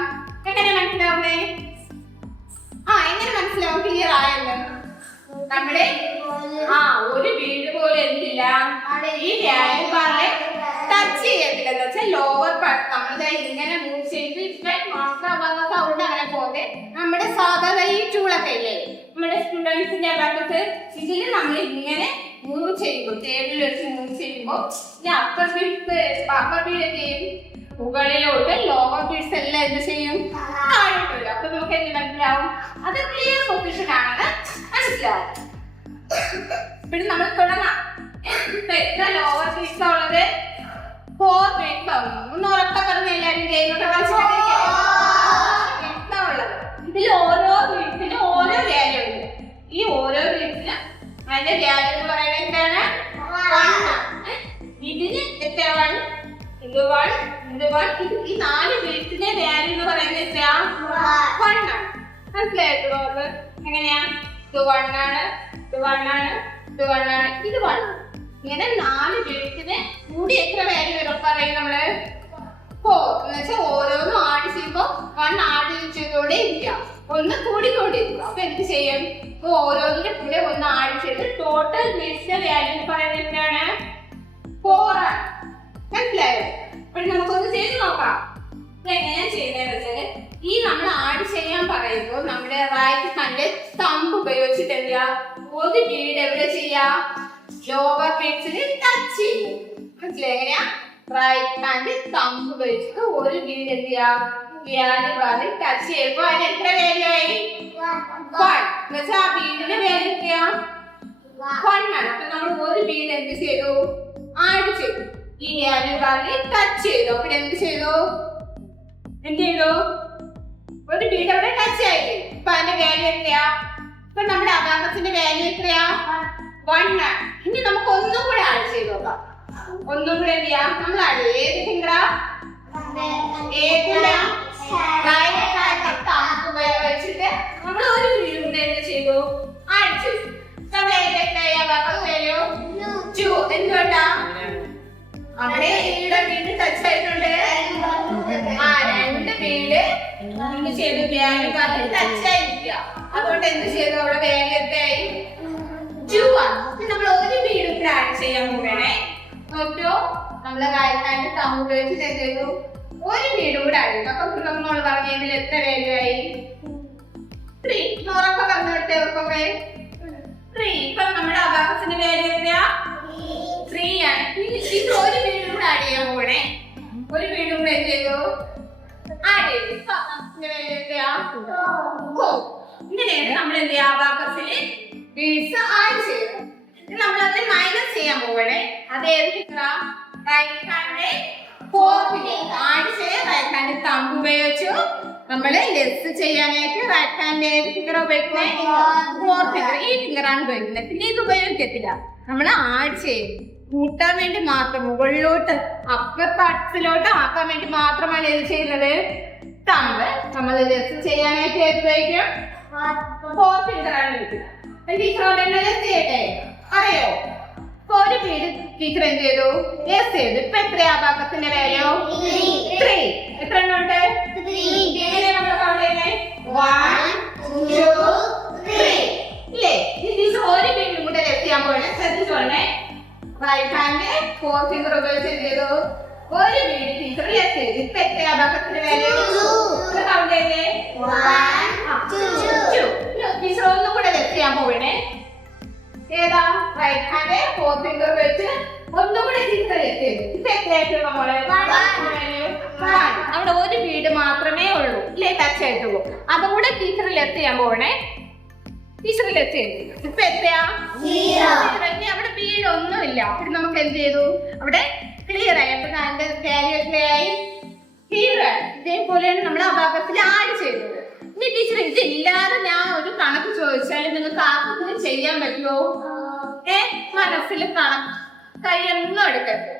എങ്ങനെ മനസ്സിലാവുന്നേ? എങ്ങനെ മനസ്സിലാവും? ക്ലിയർ ആയല്ലോ. നമ്മുടെ ഒരു വീട് പോലെ എന്തില്ല ഈ വാല്യൂ ബാറിലെ ടച്ച് ചെയ്യത്തില്ല എന്ന് വെച്ചാൽ ലോവർ പാർട്ട് നമ്മൾ ഇങ്ങനെ മൂവ് ചെയ്ത് മാസ്റ്റർ അവിടെ അങ്ങനെ പോലെ നമ്മുടെ സാധാരണ ഈ ടൂളൊക്കെ ഇല്ലേ നമ്മുടെ സ്റ്റുഡൻസിന്റെ ഭാഗത്ത് ഇതിൽ നമ്മൾ ഇങ്ങനെ മൂവ് ചെയ്യുമ്പോൾ ടേബിളിൽ വെച്ച് മൂവ് ചെയ്യുമ്പോൾ ഈ അപ്പർ ബീഡ് ചെയ്യും മുകളിലോട്ട് ലോവർ ബീഡ്സ് എല്ലാം എന്ത് ചെയ്യും താഴോട്ട് വരും. അപ്പൊ നമുക്ക് എന്ത് മനസ്സിലാവും അത് ക്ലിയർ പൊസിഷൻ ആണെന്ന് മനസ്സിലാവും. പിന്നെ നമ്മൾ തുടങ്ങാം. എത്ര ലോവർ ബീഡ്സ് ഉള്ളത് 4 ബീഡ്സ് ആവും. ഒന്ന് ഉറക്കെ പറഞ്ഞ എല്ലാവരും ഗെയിമൊക്കെ ഉള്ളത്. ഇതിൽ ഓരോ ബീഡ്സിനും ഓരോ വാല്യൂ ഉണ്ട്. ഈ ഓരോ ബീഡ്സിനും അതിന്റെ വാല്യൂ എന്ന് പറയുന്നത് എന്താണ്? 1. ഇതിന് എത്ര 1 ഇത് 1 ഇത് 1. ഈ 4 ബീഡ്സിന്റെ വാല്യൂ എന്ന് പറയുന്നത് എത്രയാ? 1 ആണ്. മനസ്സിലായിട്ടുള്ളൂ? എങ്ങനെയാ? ഇത് 1 ആണ്, ഇത് 1 ആണ്, ഇത് 1 ആണ്, ഇത് 1 ആണ്. ഇങ്ങനെ 4 ബീഡ്സിന് കൂടി എത്ര വാല്യൂ വരും പറയും നമ്മള്? 4 എന്ന് വെച്ചാൽ ഓരോന്നും ആഡ് ചെയ്യുമ്പോൾ 1 ആഡ് ചെയ്തോടെ ഇരിക്കാം, ഒന്ന് കൂടിക്കൊണ്ടിരിക്കും. അപ്പൊ എന്ത് ചെയ്യും? ഓരോന്നിന്റെ കൂടെ ഒന്ന് ആഡ് ചെയ്ത് ടോട്ടൽ ബീഡ്സിന്റെ വാല്യൂ എന്ന് പറയുന്നത് എന്താണ്? 4 ആണ്. മനസ്സിലായോ? അപ്പോൾ നമുക്കൊന്ന് ചെയ്ത് നോക്കാം. എങ്ങനെയാ ചെയ്യുന്നതെന്ന് വെച്ചാല് ഈ നമ്മൾ ആഡ് ചെയ്യാൻ പറയുമ്പോൾ നമ്മുടെ റൈറ്റ് ഹാൻഡ് തമ്പ് ഉപയോഗിച്ചിട്ട് എന്താ ഒരു ബീഡ് എവിടെ ചെയ്യാ? ലോവർ ബീഡ്സിൽ ടച്ച് ചെയ്യും. മനസ്സിലായി? എങ്ങനെയാ? റൈറ്റ് ഹാൻഡ് തമ്പ് ഉപയോഗിച്ചിട്ട് ഒരു ബീഡ് എന്ത് ചെയ്യാ? ടച്ച് ചെയ്യുമ്പോൾ അതിന് എത്ര വാല്യൂ ആയി? 1. എന്നുവെച്ചാൽ ആ ബീഡിന്റെ വാല്യൂ എത്രയാ? 1 ആണ്. അപ്പൊ നമ്മൾ ഒരു ബീഡ് എന്ത് ചെയ്തു? ആഡ് ചെയ്തു. ഈ വാല്യൂ ടച്ച് ചെയ്തു. അപ്പൊ എന്ത് ചെയ്തു? എന്ത് ചെയ്തു? ഒരു ബീഡ് അവിടെ ടച്ച് ആയി. ഇപ്പൊ അതിന്റെ വാല്യൂ എത്രയാ? ഇപ്പൊ നമ്മുടെ അബാക്കസിന്റെ വാല്യൂ എത്രയാ? 1 ആണ്. ഇനി നമുക്ക് ഒന്നും കൂടെ ആഡ് ചെയ്ത് നോക്കാം. ഒന്നും കൂടെ എന്ത് ചെയ്യാം? നമ്മൾ ആഡ് ഏത് ഫിംഗറാ? ഏതിലാ? റൈറ്റ് ഹാൻഡ് തമ്പ് ഉപയോഗിച്ചിട്ട് നമ്മൾ ഒരു ബീഡ് കൂടെ എന്ത് ചെയ്തു? ആഡ് ചെയ്തു. നമ്മുടെ എത്രയാ അബാക്കസ് വാല്യൂ? 2. എന്തുകൊണ്ടാ? അവിടെ ബീഡ് ടച്ച് ആയിട്ടുണ്ട്. ആ 2 ബീഡ് എന്ത് ചെയ്തു? വാല്യൂ ടച്ച് ആയിരിക്കുക. അതുകൊണ്ട് എന്ത് ചെയ്തു? അവിടെ വാല്യൂ എത്രയായി? 2 ആണ്. നമ്മൾ ഒരു ബീഡ് കൂടെ ആഡ് ചെയ്യാൻ പോകണേ. നോക്കൂ, നമ്മളെ റൈറ്റ് ഹാൻഡ് തമ്പ് ഉപയോഗിച്ചിട്ട് എന്ത് ചെയ്തു? ഒരു ബീഡ് കൂടെ ആഡ് ചെയ്തു. അപ്പൊ നമ്മൾ പറഞ്ഞതിൽ എത്ര വാല്യൂ ആയി? 3. ഉറക്കെ പറഞ്ഞിട്ട് ഓർക്കൊക്കെ 3. ഇപ്പൊ നമ്മുടെ അബാക്കസിന്റെ വാല്യൂ എത്രയാ? 3 ആണ്. ഇത് ഒരു ബീഡ് കൂടെ ആഡ് ചെയ്യാൻ പോകണേ. ഒരു ബീഡ് കൂടെ എന്ത് ചെയ്തു? ആഡ് ചെയ്തു. ഇങ്ങനെയാണ് നമ്മൾ എന്ത് ചെയ്യാ? അബാക്കസില് ബീഡ്സ് ആഡ് ചെയ്തു. നമ്മളത് മൈനസ് ചെയ്യാൻ പോകണേ. അത് ഏത് ഫിംഗറാ? റൈറ്റ് ഹാൻഡ് 4 ഫിംഗർ ആഡ് ചെയ്യാൻ റൈറ്റ് ഹാൻഡ് തമ്പ് ഉപയോഗിച്ചു. നമ്മള് ലെസ് ചെയ്യാനായിട്ട് റൈറ്റ് ഹാൻഡ് ഏത് ഫിംഗർ ഉപയോഗിക്കുന്നത്? 4 ഫിംഗർ. ഈ ഫിംഗറാണ് ഉപയോഗിക്കുന്നത്. പിന്നെ ഇത് ഉപയോഗിക്കത്തില്ല. നമ്മൾ ആഡ് ചെയ്യും കൂട്ടാൻ വേണ്ടി മാത്രം, മുകളിലോട്ട് അപ്പർ പാർട്സിലോട്ട് ആക്കാൻ വേണ്ടി മാത്രമാണ് ഇത് ചെയ്യുന്നത്. തമ്പ് നമ്മൾ ലെസ് ചെയ്യാനായിട്ട് ഏത് ഉപയോഗിക്കും? 4 ഫിംഗറാണ് ഉപയോഗിക്കുന്നത്. ടീച്ചറോട് തന്നെ ലെസ് ചെയ്യട്ടെ. അറിയോ? ഒരു ബീഡ് ടീച്ചർ എന്ത് ചെയ്തു? ലെസ് ചെയ്തു. ഇപ്പൊ എത്രയാ അബാക്കസിന്റെ വാല്യൂ? 3. എത്ര എണ്ണമുണ്ട്? 3. നമ്മൾ കൗണ്ട് ചെയ്യുന്നേ 1 2 3 ഇല്ലേ? ടീച്ചർ ഒരു ബീഡ് കൂടെ ലെസ് ചെയ്യാൻ പോകണേ. ശ്രദ്ധിച്ചോളേ. റൈറ്റ് ഹാൻഡ് 4 ഫിംഗർ ഉപയോഗിച്ച് എന്ത് ചെയ്തു? ഒരു ബീഡ് ടീച്ചർ ലെസ് ചെയ്തു. ഇപ്പൊ എത്രയാ അബാക്കസിന്റെ വാല്യൂ? കൗണ്ട് ചെയ്തേ 1 2. ടീച്ചർ ഒന്നും കൂടെ ലെസ് ചെയ്യാൻ പോകണേ. ഏതാ? റൈറ്റ് ഹാൻഡ് 4 ഫിംഗർ വെച്ച് ഒന്നും കൂടെ ടീച്ചർ ലെസ് ചെയ്തു. ഇപ്പൊ എത്രയായിട്ടുള്ള മോളെ? 1. അവിടെ ഒരു ബീഡ് മാത്രമേ ഉള്ളൂ ഇല്ലേ? ടച്ച് ആയിട്ടുള്ളൂ. അതും കൂടെ ടീച്ചർ ലെസ് ചെയ്യാൻ പോകണേ. ടീച്ചർ ലെസ് ചെയ്തു. ഇപ്പൊ എത്രയാ? 0. അവിടെ ബീഡ് ഒന്നുമില്ല. അപ്പൊ നമുക്ക് എന്ത് ചെയ്തു? അവിടെ ക്ലിയർ ആയി. അപ്പൊ അതിന്റെ വാല്യൂ എത്രയായി? 0. ഇതേപോലെയാണ് നമ്മൾ അബാക്കസിൽ ആഡ് ചെയ്തത്. ഇനി ടീച്ചർ ഇതില്ലാതെ ഞാൻ ഒരു കണക്ക് ചോദിച്ചാൽ നിങ്ങൾക്ക് ആർക്കെങ്കിലും ചെയ്യാൻ പറ്റുമോ? മനസ്സിൽ കണക്ക് കൈയൊന്നും എടുക്കരുത്.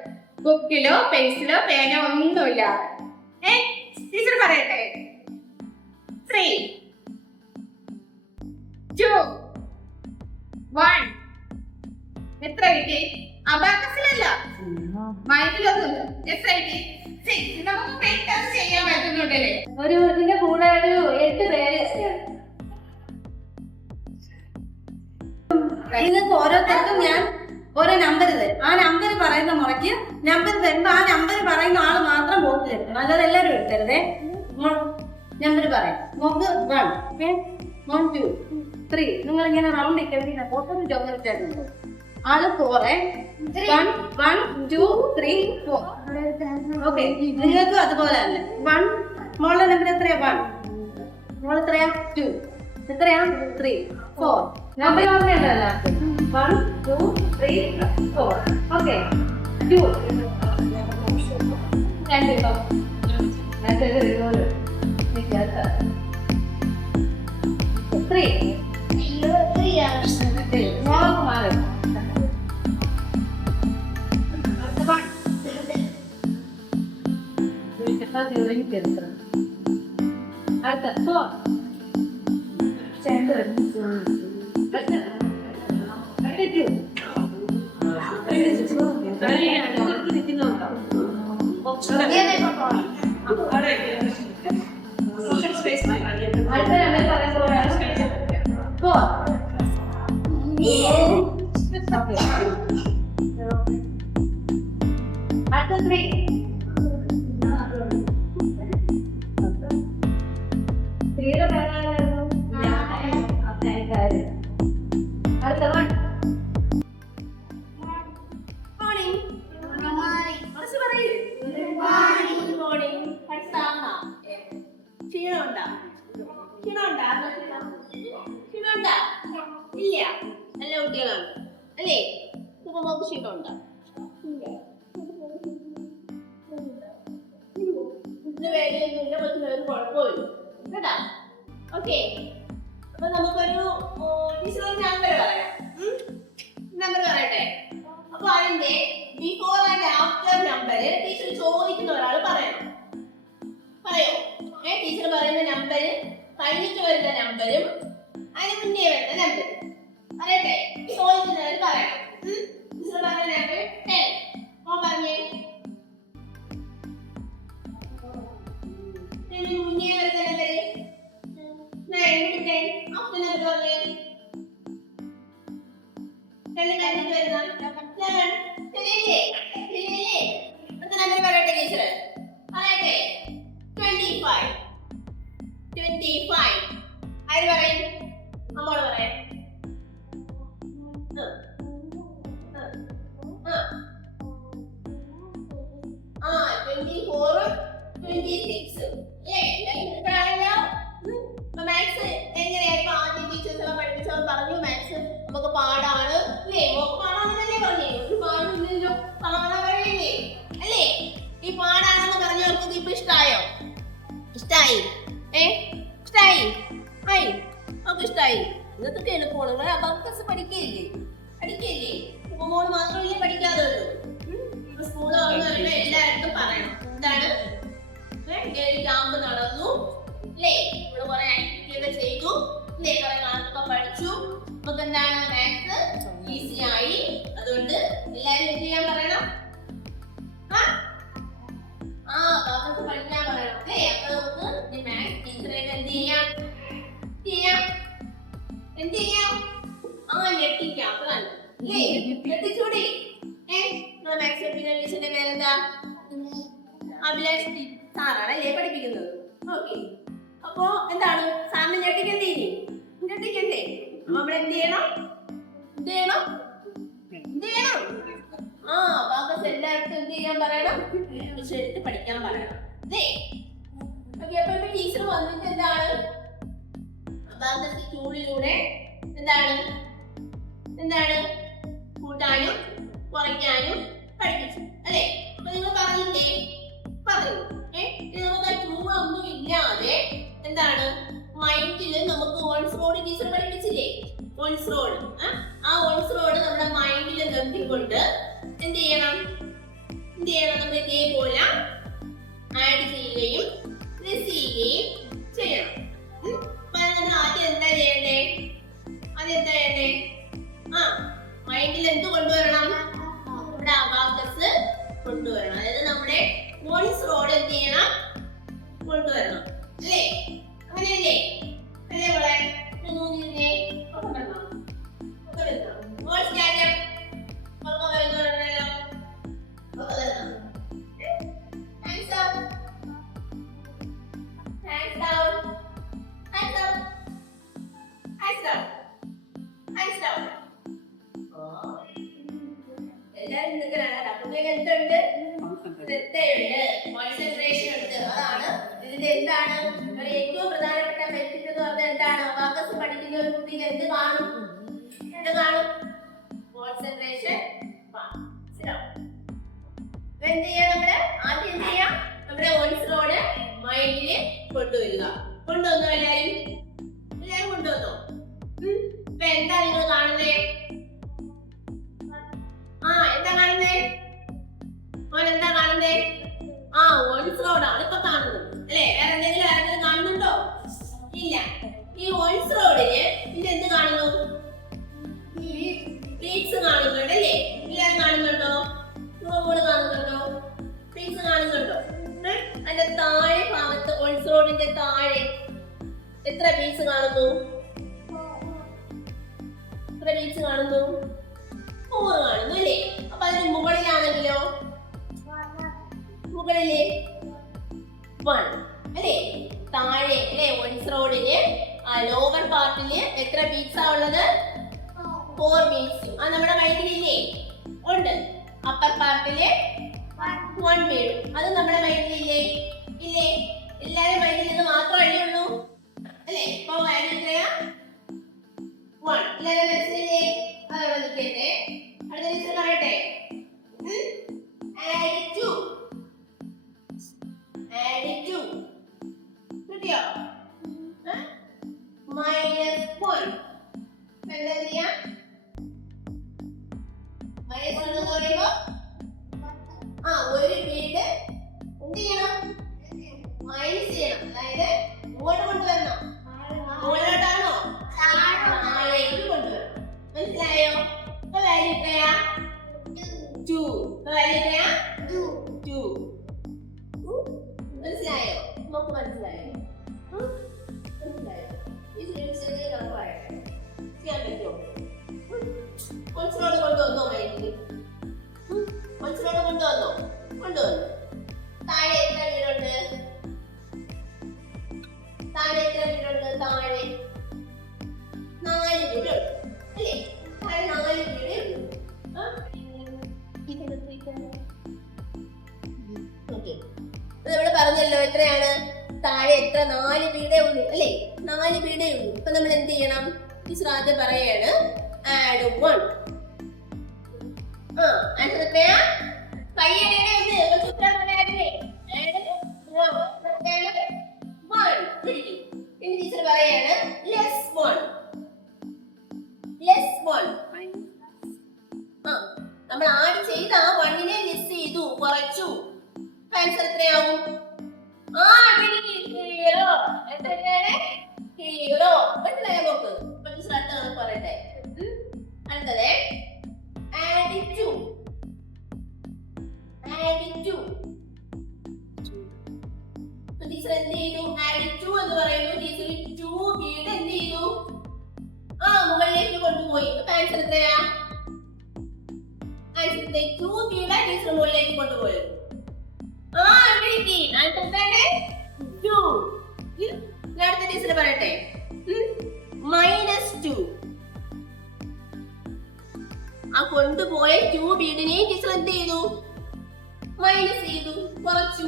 ബുക്കിലോ പെൻസിലോ പേനോ ഒന്നുമില്ല. ടീച്ചർ പറയട്ടെ. 3 2 1. എത്ര കിട്ടി? അബാക്കസിലല്ല, മൈൻഡിലൊന്നുമില്ല. എത്ര കിട്ടി? 6. നമുക്ക് പെട്ടെന്ന് ചെയ്യാൻ പറ്റുന്നുണ്ടല്ലേ? ഒരു ഇതിന്റെ കൂടെ ഒരു 8 പേര്. നിങ്ങൾക്ക് ഓരോരുത്തർക്കും ഞാൻ ഓരോ നമ്പർ തരും. ആ നമ്പർ പറയുന്ന മുറയ്ക്ക് നമ്പർ തരുമ്പോൾ ആ നമ്പർ പറയുന്ന ആൾ മാത്രം ബോക്സ് എടുക്കണം, അല്ലാതെ എല്ലാവരും എടുക്കരുതേ. നമ്പർ പറയാം. നോക്ക് 1, 1 2 3. നിങ്ങൾ ഇങ്ങനെ റൗണ്ട് ഇരിക്കുന്നത് ബോട്ടം ചോദിച്ചിട്ടുണ്ട്. ആള് 4. 1 1 2 3 4. ഓക്കെ, നിങ്ങൾക്കും അതുപോലെ തന്നെ 1. മോളുടെ നമ്പർ എത്രയാ? 1. മോൾ എത്രയാ? 2. എത്രയാ? 3 4. നമ്പർ ഓർമ്മയുണ്ടല്ലോ. 1 2 3 4. ഓക്കെ, 2 ഇല്ല, നല്ല കുട്ടികളാണ് അല്ലേ? ക്ഷീണമുണ്ടോ? വേദനയൊന്നുമില്ല, കൊച്ചിനൊരു കുഴപ്പമില്ല കേട്ടാ. ഓക്കെ, അപ്പൊ നമുക്കൊരു നമ്പർ പറയാം. നമ്പർ പറയട്ടെ. അപ്പൊ അതിന്റെ before and after number teacher ചോദിക്കുന്ന ഒരാൾ പറയണം. പറയോ? ടീച്ചർ പറയുന്ന നമ്പർ കഴിഞ്ഞിട്ട് വരുന്ന നമ്പരും അതിന് മുന്നേ വരുന്ന നമ്പർ പറയട്ടെ. ചോദിക്കുന്നവർ പറയണം. ടീച്ചർ പറഞ്ഞ നമ്പർ 10. പറഞ്ഞേ. മുന്നേ വരുന്ന നമ്പർ 9 10. ആഫ്റ്റർ നമ്പർ പറഞ്ഞേ. കഴിഞ്ഞിട്ട് വരുന്ന 11. ശരിയല്ലേ? അടുത്ത നമ്പർ പറയട്ടെ ടീച്ചർ. പറയട്ടെ. 25. ആര് പറയും? അമ്മോട് പറയാം. 24 26. മാത്സ് എങ്ങനെയായിരുന്നു? ആദ്യം ടീച്ചേഴ്സ് പഠിപ്പിച്ചവർ പറഞ്ഞു മാത്സ് നമുക്ക് പാടാണ് അല്ലേ? പാടാണെന്നല്ലേ പറഞ്ഞേ? ഒരു പാടില്ലല്ലോ, പാടാ പറയില്ലേ അല്ലേ? ഈ പാടാണെന്ന് പറഞ്ഞവർക്ക് ഇപ്പൊ ഇഷ്ടായോ? ഇഷ്ടായി? ഇഷ്ടായി? നമുക്ക് ഇഷ്ടായി. ഇന്നത്തെ എളുപ്പമാണ്. അബാക്കസ് പഠിക്കില്ലേ? ഇപ്പൊ മോള് മാത്രമല്ലേ പഠിക്കാതുള്ളൂ. സ്കൂളിൽ എല്ലായിടത്തും പറയണം എന്താണ്? ക്യാമ്പ് നടന്നു അല്ലേ? ഇവിടെ കുറെ ആക്ടിവിറ്റി ഒക്കെ ചെയ്തു അല്ലേ? കുറെ കണക്കൊക്കെ പഠിച്ചു. നമുക്ക് എന്താണ്? മാത്സ് ഈസി ആയി. അതുകൊണ്ട് എല്ലാരും എന്ത് ചെയ്യാൻ പറയണം? അബാക്കസ് പഠിക്കാൻ പറയണം അല്ലേ? അപ്പൊ നമുക്ക് മാത്സ് ടീച്ചറായിട്ട് എന്ത് ചെയ്യാം? ഞെട്ടിക്കാം. അതാണ് അല്ലേ? ഞെട്ടിച്ചൂടെ? മാത്സ് ടീച്ചറിന്റെ പേരെന്താ? അഭിലാഷ് സാറാണല്ലേ പഠിപ്പിക്കുന്നത്. ഓക്കെ, അപ്പോ എന്താണ്? സാറിന് ഞെട്ടിക്കണ്ടേ? അപ്പൊ നമ്മൾ എന്ത് ചെയ്യണം? അബാക്കസ് എല്ലാവർക്കും എന്ത് ചെയ്യാൻ പറയണം? എടുത്ത് പഠിക്കാൻ പറയണം അല്ലേ? ഓക്കെ, അപ്പൊ ഇപ്പൊ ടീച്ചർ വന്നിട്ട് എന്താണ്? അബാക്കസ് ടൂളിലൂടെ എന്താണ് കൂട്ടാനും കുറയ്ക്കാനും പഠിപ്പിച്ചു അല്ലേ? അപ്പൊ നിങ്ങൾ പറഞ്ഞില്ലേ? പറഞ്ഞു. നമുക്ക് ടൂളൊന്നും ഇല്ലാതെ എന്താണ് മൈൻഡില് നമുക്ക് വൺസ് റോഡ് ടീച്ചർ പഠിപ്പിച്ചില്ലേ? Ones rod. ആ വൺസ് റോഡ് നമ്മുടെ മൈൻഡിൽ നിർത്തിക്കൊണ്ട് എന്ത് ചെയ്യണം? നമ്മൾ ഇതേപോലെ ആഡ് ചെയ്യുകയും ചെയ്യുകയും ചെയ്യണം. ആദ്യം എന്താ ചെയ്യണ്ടേ? മൈൻഡിൽ എന്ത് കൊണ്ടുവരണം? ഇവിടെ അബാക്കസ് കൊണ്ടുവരണം. അതായത് നമ്മുടെ വൺസ് റോഡ് എന്ത് ചെയ്യണം? കൊണ്ടുവരണം അല്ലേ? അങ്ങനെയല്ലേ? അതേപോലെ ശ്രദ്ധയുണ്ട്, കോൺസെൻട്രേഷൻ ഉണ്ട്. അതാണ് ഇതിന്റെ എന്താണ് ഒരു ഏറ്റവും പ്രധാനപ്പെട്ട ബെനിഫിറ്റ് എന്ന് പറഞ്ഞാൽ എന്താണ്? അബാക്കസ് പഠിക്കുന്ന ഒരു കുട്ടിക്ക് എന്ത് കാണും? കോൺസെൻട്രേഷൻ. എന്ത് ചെയ്യാം? നമ്മള് ആദ്യം എന്ത് ചെയ്യാം? നമ്മുടെ ഓൺസ്റോഡ് മൈൻഡില് കൊണ്ടുവരിക. കൊണ്ടുവന്നോ എല്ലാരും കൊണ്ടുവന്നോ? ഇപ്പൊ എന്താ നിങ്ങൾ കാണുന്നേ? എന്താ കാണുന്നേ? എന്താ കാണുന്നേ? ഓൺസ്റോഡാണ് ഇപ്പൊ കാണുന്നത് അല്ലെ? വേറെ എന്തെങ്കിലും കാണുന്നുണ്ടോ? ഇല്ല. ഈ ഓൺസ്റോഡിന് ഇത് എന്ത് കാണുന്നു? ബീഡ്സ് കാണുന്നുണ്ട് അല്ലേ? എല്ലാരും കാണുന്നുണ്ടോ? കാണുന്നുണ്ടോ? ബീഡ്സ് കാണുന്നുണ്ടോ? അതിന്റെ താഴെ ഭാഗത്ത് ഓൺസ്റോഡിന്റെ താഴെ എത്ര ബീഡ്സ് കാണുന്നു? 4 കാണുന്നു അല്ലേ? അപ്പൊ അതിന് മുകളിലാണെങ്കിലോ? മുകളില് 1 അല്ലേ? താഴെ അല്ലേ? ഓൺസ്റോഡില് ലോവർ പാർട്ടില് എത്ര ബീഡ്സ് ആ ഉള്ളത്? 4 ബീഡ്സ്. അത് നമ്മുടെ മൈൻഡിലില്ലേ? ഉണ്ട്. അപ്പർ പാർട്ടില് 1 ബീഡ്. അത് നമ്മുടെ മൈൻഡിലില്ലേ? ഇല്ലേ? എല്ലാരും മൈൻഡിൽ നിന്ന് മാത്രമേ ഉള്ളൂ അല്ലേ? ഇപ്പൊ വാല്യൂ എത്രയാ? 1. എല്ലാരും മനസ്സിലില്ലേ? അതവിടെ നിൽക്കട്ടെ. അടുത്ത ടീച്ചർ പറയട്ടെ. Add 2 കിട്ടിയോ? -1. എന്താ ചെയ്യാ? -1 എന്ന് പറയുമ്പോ ഒരു ബീഡ് എന്ത് ചെയ്യണം? മൈനസ് ചെയ്യണം. അതായത് ഇങ്ങോട്ട് കൊണ്ടുവരണം. മുകളിലോട്ടാണോ? താഴേക്ക് കൊണ്ടുവരണം. മനസ്സിലായോ? ഇപ്പൊ വാല്യൂ എത്രയാ? 2. ഇപ്പൊ വാല്യൂ എത്രയാ? 2. മനസ്സിലായോ? നമുക്ക് മനസ്സിലായോ? ചെറിയ കണക്കായോ? ചെയ്യാൻ പറ്റുമോ? കൊച്ചിനോട് കൊണ്ടുവന്നോ? കൊച്ചിനോട് കൊണ്ടുവന്നു. താഴെ എത്ര വീടുണ്ട്? താഴെ 4 വീടുണ്ട് അല്ലേ? താഴെ 4 വീട്. നമ്മള് പറഞ്ഞല്ലോ എത്രയാണ്? താഴെ എത്ര? 4 വീടേ ഉള്ളൂ അല്ലേ? 4 വീടേ ഉള്ളൂ. ഇപ്പൊ നമ്മൾ എന്ത് ചെയ്യണം? ടീച്ചർ ആദ്യം പറയാണ് add 1. ആൻസർ എത്രയാ? കയ്യടിയുടെ ഇനി ടീച്ചർ പറയാണ് less 1. നമ്മൾ ആഡ് ചെയ്ത 1നെ ലെസ് ചെയ്തു, കുറച്ചു. ആൻസർ എത്രയാവും? 0. എത്രയാണ്? 0. മനസ്സിലായോ നോക്ക്? ടീച്ചർ അടുത്ത കണക്ക് പറയട്ടെ. അടുത്തത് add 2. ടീച്ചർ എന്ത് ചെയ്തു? add 2 എന്ന് പറയുമ്പോൾ ടീച്ചർ 2 വീട് എന്ത് ചെയ്തു? മുകളിലേക്ക് കൊണ്ടുപോയി. ആൻസർ എത്രയാ? ആൻസർ 2 വീട് ടീച്ചർ മുകളിലേക്ക് കൊണ്ടുപോയത്. ആൻസർ 2. അടുത്ത ടീച്ചർ പറയട്ടെ. -2. കൊണ്ടുപോയ 2 വീടിനെ ടീച്ചർ എന്ത് ചെയ്തു? മൈനസ് ചെയ്തു, കുറച്ചു.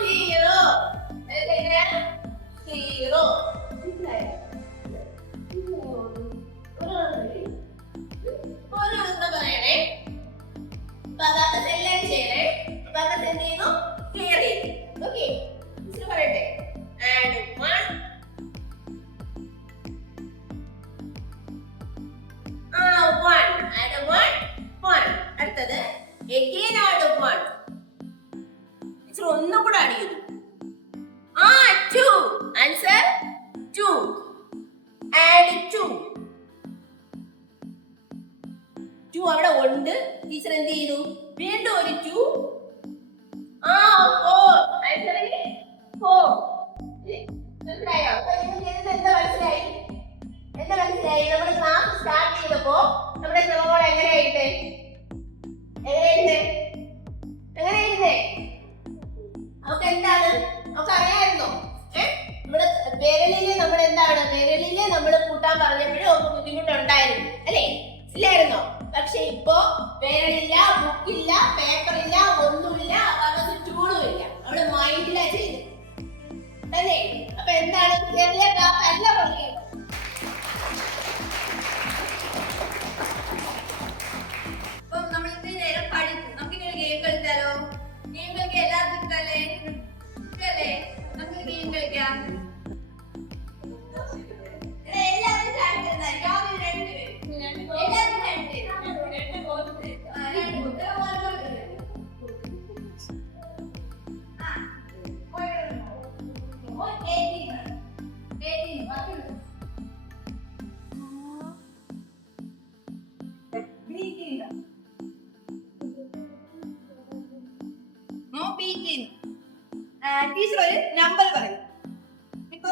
0. 0. പറയണേ. എല്ലാം ചെയ്യണേ. എന്ത് ചെയ്യുന്നു? ക്ലിയർ ചെയ്തു. ഓക്കെ, പറയട്ടെ. add 1. add 1. അടുത്തത് again add 1. ടീച്ചർ ഒന്നും കൂടെ ആഡ് ചെയ്തു. 2. ആൻസർ 2. add 2. 2 അവിടെ ഉണ്ട്. ടീച്ചർ എന്ത് ചെയ്തു? വീണ്ടും ഒരു 2. 4. ആൻസർ 4. മനസ്സിലായോ? എന്താ മനസ്സിലായി? നമ്മൾ ക്ലാസ് സ്റ്റാർട്ട് ചെയ്തപ്പോ നമ്മുടെ ക്രമങ്ങൾ എങ്ങനെയായിരുന്നേ? നമുക്ക് എന്താണ്? നമുക്ക് അറിയാമായിരുന്നോ? നമ്മുടെ വിരലില് നമ്മൾ കൂട്ടാൻ പറഞ്ഞപ്പോഴും നമുക്ക് ബുദ്ധിമുട്ടുണ്ടായിരുന്നു അല്ലേ? ഇല്ലായിരുന്നോ? പക്ഷെ ഇപ്പൊ പേരില്ല, ബുക്കില്ല, പേപ്പറില്ല, ഒന്നുമില്ല, അവർക്ക് ചൂടും ഇല്ല. അവള് മൈൻഡിലാ ചെയ്ത് അല്ലേ? അപ്പൊ എന്താണ് ചെറിയ അല്ല പറയുന്നത്. അപ്പം നമ്മൾ ഇത്രയും നേരം പഠിച്ചു. നമുക്കിങ്ങനെ ഗെയിം കളിച്ചാലോ? ഗെയിം കളിക്കാൻ എല്ലാവർക്കും ഇഷ്ടല്ലേ? ഇഷ്ടല്ലേ? നമുക്ക് ഗെയിം കളിക്കാം. എല്ലാവരും ചാൻസ് തന്നായിരിക്കും. ആദ്യം രണ്ടുപേരും. എല്ലാവരും രണ്ടുപേരും. ടീച്ചർ ഒരു നമ്പർ പറയും. ഇപ്പൊ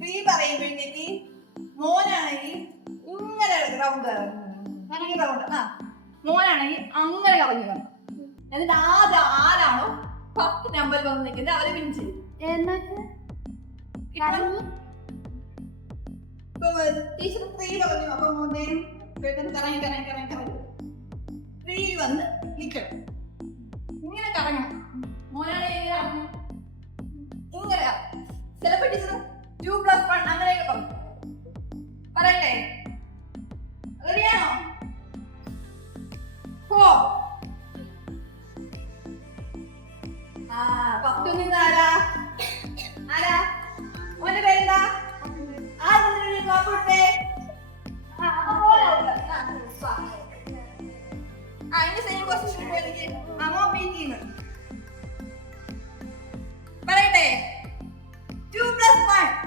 3 പറയുമ്പോഴത്തേക്ക് മോനാണെങ്കിൽ ഇങ്ങനെ റൗണ്ട് മോനാണെങ്കിൽ അങ്ങനെ കറങ്ങി കാണും. എന്നിട്ട് ആരാണോ ഫസ്റ്റ് നമ്പർ വന്ന് നിൽക്കുന്നത് അവരെ വിൻ ചെയ്യും. ടീച്ചർ 3 പറഞ്ഞു. അപ്പൊ മോനെ കറങ്ങി 3 വന്ന് നിൽക്കണം. ഇങ്ങനെ കറങ്ങണം. മോനാണ് ഇങ്ങനെ ചിലപ്പോ ടീച്ചർ 2+1 അങ്ങനെയൊക്കെ പറഞ്ഞു. പറയട്ടെ? റെഡിയാണോ? 4. ഫസ്റ്റ് ഒന്നും ആരാ? മോന്റെ പേരെന്താ? നോക്കട്ടെ. അതിന്റെ സെയിം പൊസിഷൻ പറയട്ടെ? 2+1.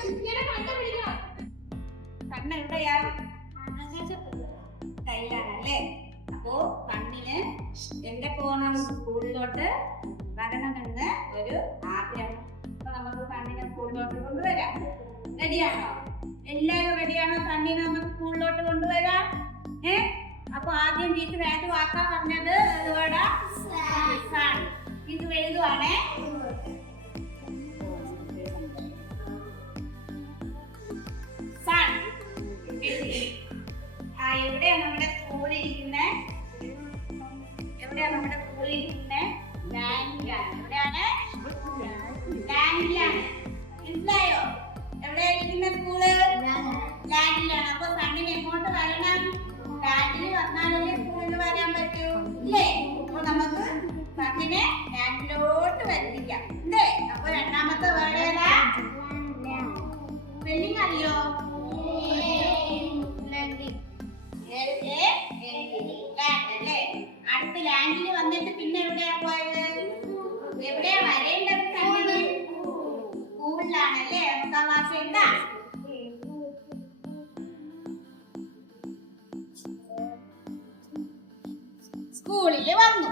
ഇങ്ങനെ കണ്ടുപിടിക്കണം. കണ്ണ് എവിടെയാണ്? കയ്യിലാണല്ലേ. അപ്പോ കണ്ണിന് എവിടെ പോകണം? സ്കൂളിലോട്ട് വരണമെന്ന് ഒരു ആഗ്രഹം. അപ്പൊ നമുക്ക് കണ്ണിനെ സ്കൂളിലോട്ട് കൊണ്ടുവരാം. റെഡിയാണോ? എല്ലാവരും റെഡിയാണോ? കണ്ണിനെ നമുക്ക് സ്കൂളിലോട്ട് കൊണ്ടുവരാം. അപ്പൊ ആദ്യം ടീച്ചർ ഏത് വാക്കാ പറഞ്ഞത്? അതുകൂടെ ഇത് എഴുതുവാണേ. സൺ. എവിടെയാ നമ്മുടെ സ്കൂളിൽ ഇരിക്കുന്നത്? എവിടെയാ നമ്മുടെ സ്കൂളിൽ ഇരിക്കുന്നത്? ലാൻഡിലാണ്. എവിടെയാണ്? ലാൻഡിലാണ്. മനസ്സിലായോ? എവിടെയാ ഇരിക്കുന്ന സ്കൂള്? ലാൻഡിലാണ്. അപ്പൊ സണ്ണിന് എങ്ങോട്ട് വരണം? ലാൻഡിൽ വന്നാലല്ലേ സ്കൂളിൽ വരാൻ പറ്റൂ, ഇല്ലേ? അപ്പൊ നമുക്ക് സണ്ണിനെ ലാൻഡിലോട്ട് വരുത്തിക്കാം, അല്ലേ? അപ്പൊ രണ്ടാമത്തെ വേർഡ് ഏതാ? സ്പെല്ലിംഗ് അറിയോ? അല്ലേ? അടുത്ത് ലാൻഡിൽ വന്നിട്ട് പിന്നെ എവിടെയാ പോയത്? എവിടെയാ വരേണ്ടത്? സ്കൂളിലാണല്ലേ. നമുക്ക് ആ വാക്ക് എന്താ? സ്കൂളിൽ വന്നു.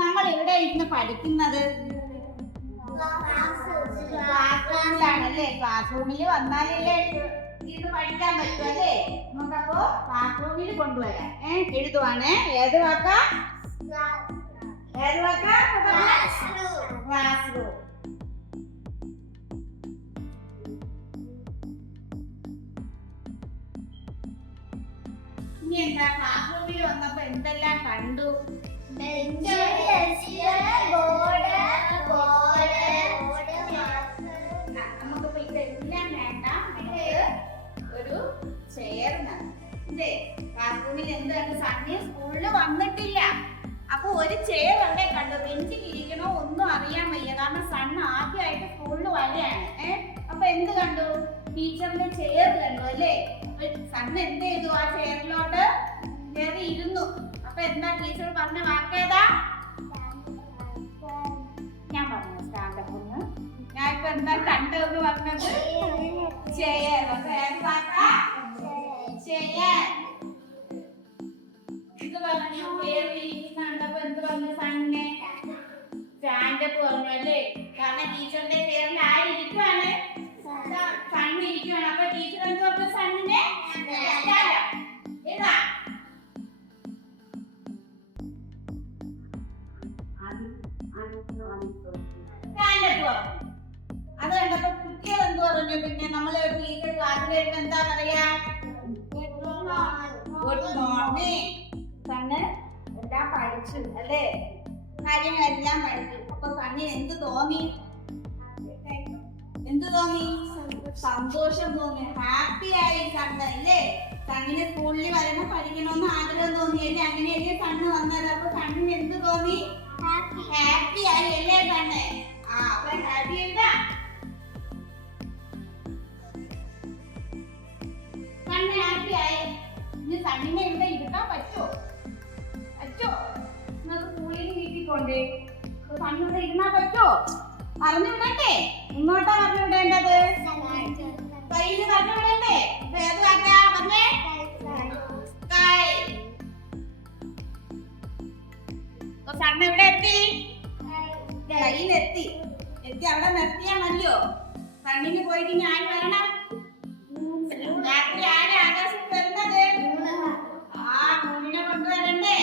നമ്മൾ എവിടെ ഇരുന്ന് പഠിക്കുന്നത്? ക്ലാസ് റൂമിലാണല്ലേ. ക്ലാസ് റൂമിൽ വന്നാലല്ലേ ഇത് പഠിക്കാൻ പറ്റുമല്ലേ? നമുക്കപ്പോ ക്ലാസ് റൂമിൽ കൊണ്ടുവരാം. എഴുതുവാണ്. ഏത് വാക്കാ? ഏത് വാക്കാ? Class room. ഇനി എന്താ? ക്ലാസ് റൂമിൽ വന്നപ്പോ എന്തെല്ലാം കണ്ടു? നമുക്കിപ്പോ ഇതെല്ലാം വേണ്ട. ഒരു ചെയർ അല്ലേ? ക്ലാസ് റൂമിൽ എന്താണ്? സണ്ണി സ്കൂളിൽ വന്നിട്ടില്ല. അപ്പൊ ഒരു ചെയർ അവിടെ കണ്ടു. ബെഞ്ചിൽ ഇരിക്കണോ ഒന്നും അറിയാൻ വയ്യ. കാരണം സണ്ണ് ആദ്യമായിട്ട് സ്കൂളിൽ വരികയാണ്. അപ്പൊ എന്ത് കണ്ടു? ടീച്ചറിന്റെ ചെയർ കണ്ടു അല്ലേ? സണ്ണ് എന്ത് ചെയ്തു? ആ ചെയറിലോട്ട് കയറി ഇരുന്നു. അപ്പൊ എന്താ ടീച്ചർ പറഞ്ഞ വാക്കേതാ? ഞാൻ പറഞ്ഞു സ്റ്റാൻഡപ്പ് ഒന്ന്. ഞാൻ ഇപ്പൊ എന്താ കണ്ടെന്ന് പറഞ്ഞത്? ചെയർ. അപ്പൊ ഏത് വാക്കാ? ചെയർ. ഇത് പറഞ്ഞു. കയറി കണ്ടപ്പോ എന്ത് പറഞ്ഞു? സണ്ണ് സ്റ്റാൻഡപ്പ് പറഞ്ഞു അല്ലേ? കാരണം ടീച്ചറിന്റെ ചെയറിൽ ആരിയ്ക്കുവാണ്? സണ്ണ് ഇരിക്കുവാണ്. അപ്പൊ ടീച്ചർ എന്ത് പറഞ്ഞു? സണ്ണിനെ ഏതാ? അത് കണ്ടപ്പോ കുട്ടികൾ എന്ത് പറഞ്ഞു? പിന്നെ നമ്മള് ടീച്ചർ ക്ലാസ്സിൽ വരുമ്പോ എന്താ പറയാ? Good morning. സണ്ണ് എല്ലാം പഠിച്ചു അല്ലേ? കാര്യങ്ങളെല്ലാം പഠിച്ചു. അപ്പൊ സണ്ണിന് എന്ത് തോന്നി? എന്ത് തോന്നി? സന്തോഷം തോന്നി. ഹാപ്പി ആയി സണ്ണ് അല്ലേ? സണ്ണിന് സ്കൂളിൽ വരണം, പഠിക്കണമെന്ന് ആഗ്രഹം തോന്നിയല്ലേ? അങ്ങനെയല്ലേ സണ്ണ് വന്നത്? അപ്പൊ സണ്ണിന് എന്ത് തോന്നി? ഹാപ്പി ആയി അല്ലേ സണ്ണ്? അപ്പൊ ഹാപ്പി എന്താ? സണ്ണ് ഹാപ്പി ആയി. ഇനി സണ്ണിനെ ഇവിടെ ഇരുത്താൻ പറ്റോ? നമുക്ക് സ്കൂളിൽ വീട്ടിൽ കൊണ്ടേ സണ്ണിവിടെ ഇരുന്നാ പറ്റോ? പറഞ്ഞു വിടണ്ടേ? ഇങ്ങോട്ടാ പറഞ്ഞു വിടേണ്ടത്? കയ്യിൽ പറഞ്ഞു വിടണ്ടേ? ഏത് വാക്കാ പറഞ്ഞേ? കൈ. സണ്ണ് ഇവിടെ എത്തി. കയ്യിലെത്തി. അവിടെ നിർത്തിയാ മതിയോ? സണ്ണിന് പോയിട്ട് ഞാൻ വരണം. രാത്രി ആരെ ആകാശത്ത് വരുന്നത്? മൂന്നിനെ കൊണ്ടുവരണ്ടേ?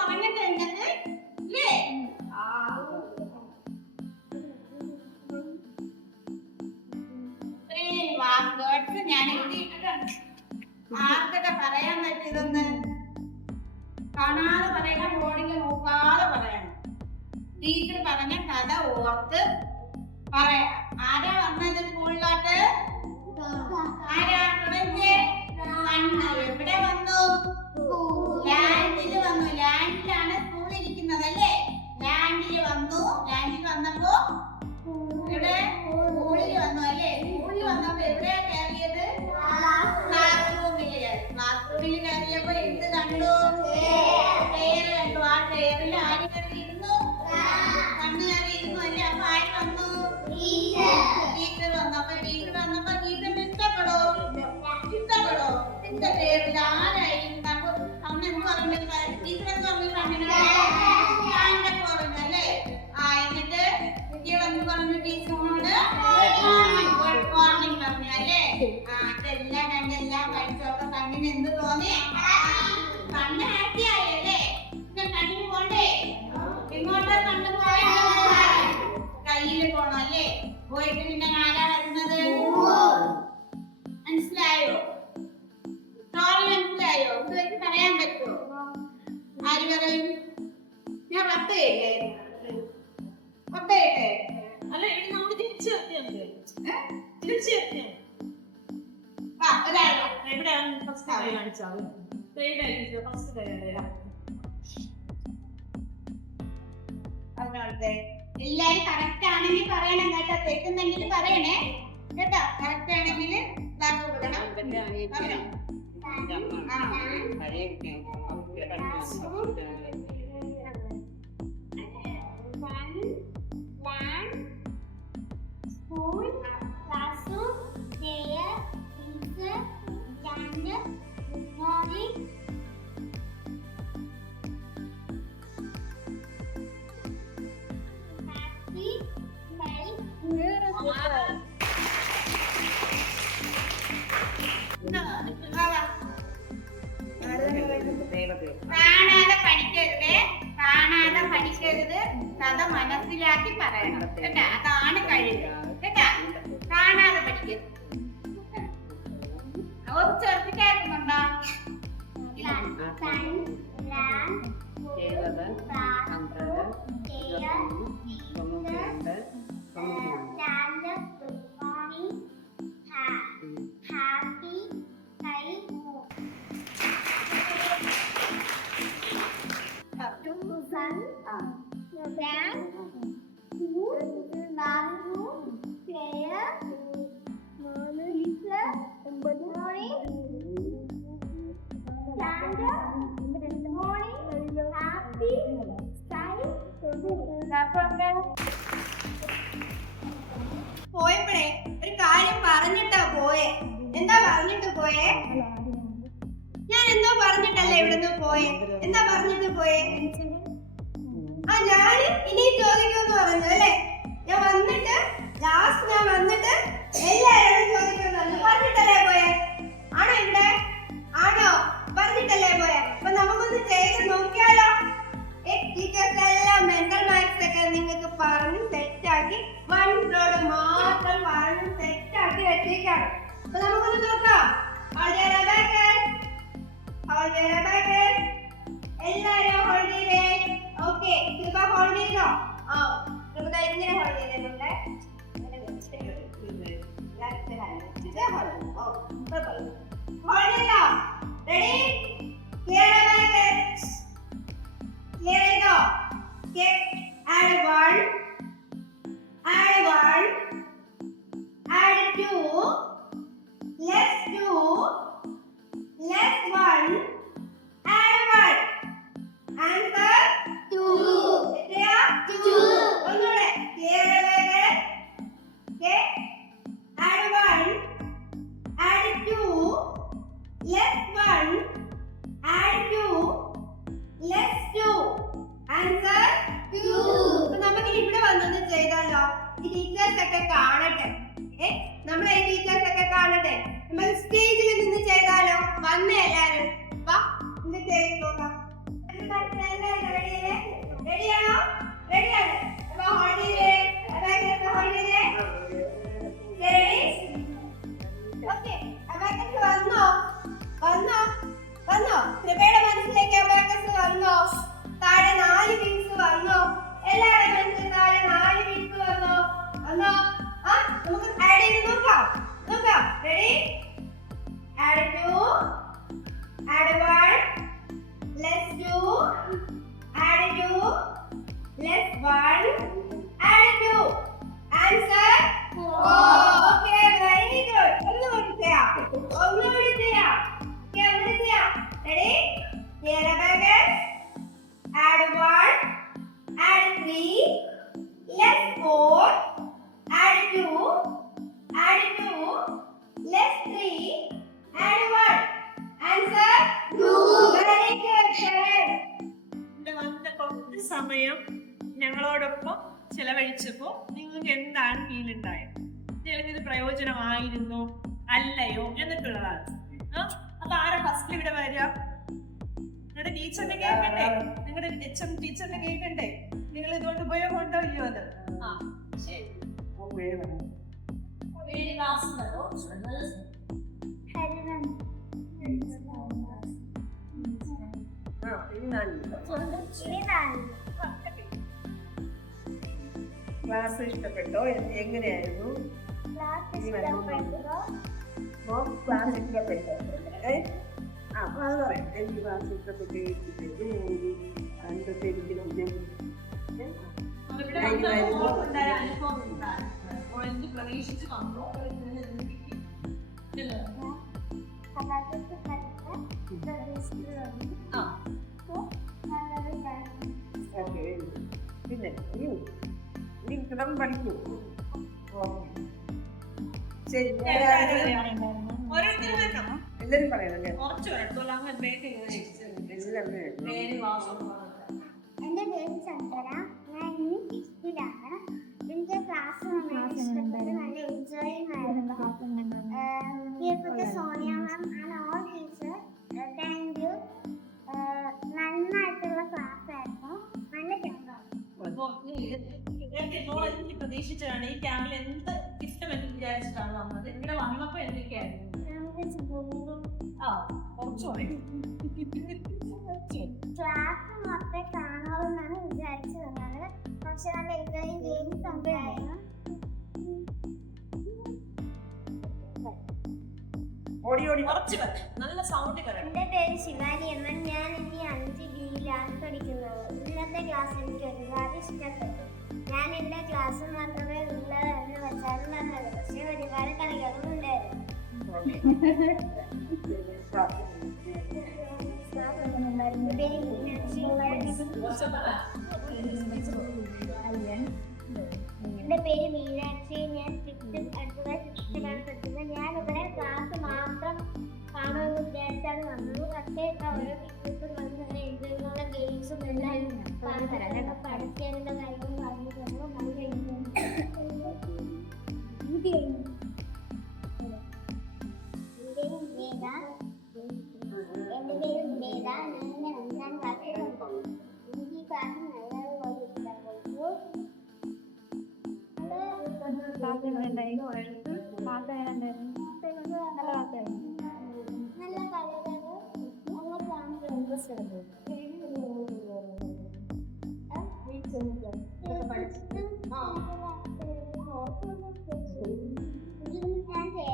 ഉറങ്ങട്ടെ ഇങ്ങക്ക് ഇല്ലേ? വേർഡ്സ് ഞാൻ എഴുതിയിട്ടുണ്ട്. ആർക്കൊക്കെ പറയാൻ പറ്റിയതെന്ന് കാണാതെ പറയണം, ബോർഡിൽ നോക്കാതെ പറയണം. ടീച്ചർ പറഞ്ഞ കഥ ഓർത്ത് പറയാം. ആരാ വന്നത് സ്കൂളിലോട്ട്? ആരാ? എവിടെ വന്നു? ലാൻഡിൽ വന്നു. ലാൻഡിലാണ് സ്കൂൾ ഇരിക്കുന്നത് അല്ലേ? ലാൻഡിൽ വന്നു. ലാൻഡിൽ വന്നപ്പോ ഇവിടെ സ്കൂളിൽ വന്നു അല്ലേ? സ്കൂളിൽ വന്നപ്പോ എവിടെയാ കയറിയത്? ക്ലാസ് റൂമിൽ. ക്ലാസ് റൂമിൽ കയറിയപ്പോ എന്ത് കണ്ടു? ചെയർ കണ്ടു. ആ ചെയറിൽ ആര് കയറിയിരുന്നു? കണ്ണ് കയറിയിരുന്നു അല്ലേ? അപ്പൊ ആര് വന്നു? ടീച്ചർ വന്നു. തീർച്ചയായിട്ടും വാ, ഒരാൾ വാ. എവിടെയാണ് ഫസ്റ്റ് കൈ കാണിച്ചാൽ ഫസ്റ്റ് കൈ കാണിച്ചാൽ ഒരാളുടെ എല്ലാരും കറക്റ്റ് ആണെങ്കിൽ പറയണം കേട്ടോ, തെറ്റുന്നെങ്കിൽ പറയണേ കേട്ടോ. കറക്റ്റ് ആണെങ്കിൽ ക്ലാസ് കൊടുക്കണം. പറഞ്ഞോ. School, classroom, prayer, teacher, standard, morning, happy, life, കാണാതെ പഠിക്കരുത്, കാണാതെ പഠിക്കരുത്, കഥ മനസ്സിലാക്കി പറയണം കേട്ടാ. അതാണ് കഴിവ് കേട്ടാ. കാണാതെ പഠിക്കരുത്. ഒരു ചെറുത് കേൾക്കുന്നുണ്ടോ? sun, land, food, classroom, prayer, teacher, standard, good morning, happy, life, sun, land, food, classroom, prayer, teacher, good morning, standard, good morning, happy, style, പോയപ്പോഴേ ഒരു കാര്യം പറഞ്ഞിട്ടാ പോയെ. എന്താ പറഞ്ഞിട്ട് പോയെ? ഞാൻ എന്തോ പറഞ്ഞിട്ടല്ലേ ഇവിടുന്ന് പോയെ. എന്താ പറഞ്ഞിട്ട് പോയെ? ഞാൻ ഇനി ചോദിക്കുമെന്ന് പറഞ്ഞു അല്ലേ? ഞാൻ വന്നിട്ട് എല്ലാരോടും ചോദിക്കുമെന്ന് പറഞ്ഞിട്ടല്ലേ പോയെ? ആണോ ഇവിടെ? ആണോ? പറഞ്ഞിട്ടല്ലേ പോയെ? അപ്പൊ നമുക്കൊന്ന് ചെയ്ത് നോക്കിയാലോ? ടീച്ചേഴ്സ് എല്ലാം മെന്റൽ മാത്സ് ഒക്കെ നിങ്ങൾക്ക് പറഞ്ഞ് സെറ്റാക്കി വൺസോട് മാത്രം പറഞ്ഞ് സെറ്റാക്കി വെച്ചേക്കാണ്. അപ്പൊ നമുക്കൊന്ന് നോക്കാം. എല്ലാരും ഹോൾഡ് ചെയ്തേ. ഓക്കെ, കൃപ ഹോൾഡ് ചെയ്തോ? കൃപ ഇങ്ങനെ ഹോൾഡ് ചെയ്തേ. ഹോൾഡ് ചെയ്തോ? റെഡി? ക്ലിയർ ചെയ്തോ? Add 1, add 2, less 2, less 1, add 1. Answer 2. എത്രയാ? 2. ഒന്നുകൂടെ. Clear ആയല്ലേ? Okay. Add 1, add 2, less 1, add 2, less 2. Answer 2. അപ്പൊ നമുക്ക് ഇവിടെ വന്നത് ചെയ്താലോ? ഈ ടീച്ചേഴ്സ് ഒക്കെ കാണട്ടെ. നമ്മളെ ഈ ടീച്ചേഴ്സ് ഒക്കെ കാണട്ടെ. നമ്മൾ സ്റ്റേജിൽ നിന്ന് ചെയ്താലോ? വന്നേ എല്ലാരും. വാ, ഇത് ചെയ്ത് നോക്കാം. റെഡിയാണോ? റെഡിയാണ്. അപ്പൊ ഹോൾഡ് ചെയ്തേ. ഹോൾഡ് ചെയ്തേ. റെഡി? ഓക്കെ. അബാക്കസ് വന്നോ? കൃപയുടെ മനസ്സിലേക്ക് അബാക്കസ് വന്നോ? താഴെ 4 പീസ് വന്നോ? എല്ലാവരും മനസ്സിൽ താഴെ 4 പീസ് വന്നോ? നമുക്ക് ആഡ് ചെയ്ത് നോക്കാം. Ready? Add 2, add 1, less 2, add 2, less 1, add 2. Answer 4. Okay, very good. ഒന്നുകൂടി ചെയ്യാം. Ready? Here Abacus. Add 1, add 3, less 4, add 2, less 3, add 1. Answer 2. Very good. ഇവിടെ വന്ന കുറച്ച് സമയം ഞങ്ങളോടൊപ്പം ചെലവഴിച്ചപ്പോ നിങ്ങൾക്ക് എന്താണ് ഫീൽ ഉണ്ടായത്? നിങ്ങൾക്ക് ഇത് പ്രയോജനമായിരുന്നോ അല്ലയോ എന്നിട്ടുള്ളതാണ്. അപ്പൊ ആരാ ഫസ്റ്റ് ഇവിടെ വരിക? നിങ്ങളുടെ ടീച്ചറിനെ കേൾക്കണ്ടേ? നിങ്ങളുടെ HM ടീച്ചറിനെ കേൾക്കണ്ടേ? നിങ്ങൾ ഇതുകൊണ്ട് ഉപയോഗം ഉണ്ടോ ഇല്ലയോ? അത് ശരി. ക്ലാസ് ഇഷ്ടപ്പെട്ടോ? എങ്ങനെയായിരുന്നു? class ക്ലാസ് ഇഷ്ടപ്പെട്ടു. അത് പറയാം. എനിക്ക് ക്ലാസ് ഇഷ്ടപ്പെട്ടു. ഇവിടെ ഉണ്ടായ അനുഭവം എന്താണ്? എന്ത് പ്രതീക്ഷിച്ച് വന്നു? പിന്നെ നീ കിടന്ന് പഠിക്കൂ. ശരി, എല്ലാരും പറയണല്ലേ? എന്റെ പേര് ചന്ദ്ര. ഞാൻ ഇനി ഫിഫ്തിലാണ്. എനിക്ക് ക്ലാസ് നന്നായി ഇഷ്ടപ്പെട്ടു. നല്ല എൻജോയിങ് ആയിരുന്നു. പ്രിയപ്പെട്ട Sonia ma'am and all teacher, thank you. നന്നായിട്ടുള്ള ക്ലാസ് ആയിരുന്നു. നല്ല എനിക്ക് പ്രതീക്ഷിച്ചതാണ് ഈ ക്യാമ്പിൽ എന്ത് ഇഷ്ടമെന്ന് വിചാരിച്ചിട്ടാണ് വന്നത്. ഇവിടെ വന്നപ്പോ എന്തൊക്കെയായിരുന്നു? ക്ലാസ് മൊത്തം കാണുമെന്നാണ് വിചാരിച്ചു വന്നത്. പക്ഷെ നല്ല ഇത്രയും ഗെയിംസ് ഉണ്ടായിരുന്നു. നല്ല സൗണ്ട്. എന്റെ പേര് ശിവാനി എന്ന. ഞാൻ ഇനി 5B-യിലാണ് പഠിക്കുന്നത്. ഇന്നത്തെ ക്ലാസ് എനിക്ക് ഒരുപാട് ഇഷ്ടപ്പെട്ടു. ഞാൻ എന്റെ ക്ലാസ് മാത്രമേ ഉള്ളതെന്ന് വെച്ചാണ് പറഞ്ഞത്. പക്ഷെ ഒരുപാട് കളികളും ഉണ്ടായിരുന്നു. എന്റെ പേര് മീനാക്ഷി. ഞാൻ 6th പഠിക്കുന്നത്. ഞാൻ ഇവിടെ ക്ലാസ് മാത്രം കാണുമെന്ന് വിചാരിച്ചാണ് വന്നത്. പക്ഷേ ഓരോ ടീച്ചേഴ്സും വന്ന് എഴുതുന്നുള്ള ഗെയിംസും എല്ലാം പഠിക്കാനുള്ള കാര്യങ്ങളും പറഞ്ഞു തന്നു. നല്ല എന്റെ പേര് വേദ. ഞാൻ 5ാം ക്ലാസ്സിൽ പഠിക്കുന്നു. എനിക്ക് ഈ ക്ലാസ് നല്ലതുപോലെ ഇഷ്ടപ്പെട്ടു. നല്ല കളികള്, നല്ല ക്ലാസ് ഞാൻ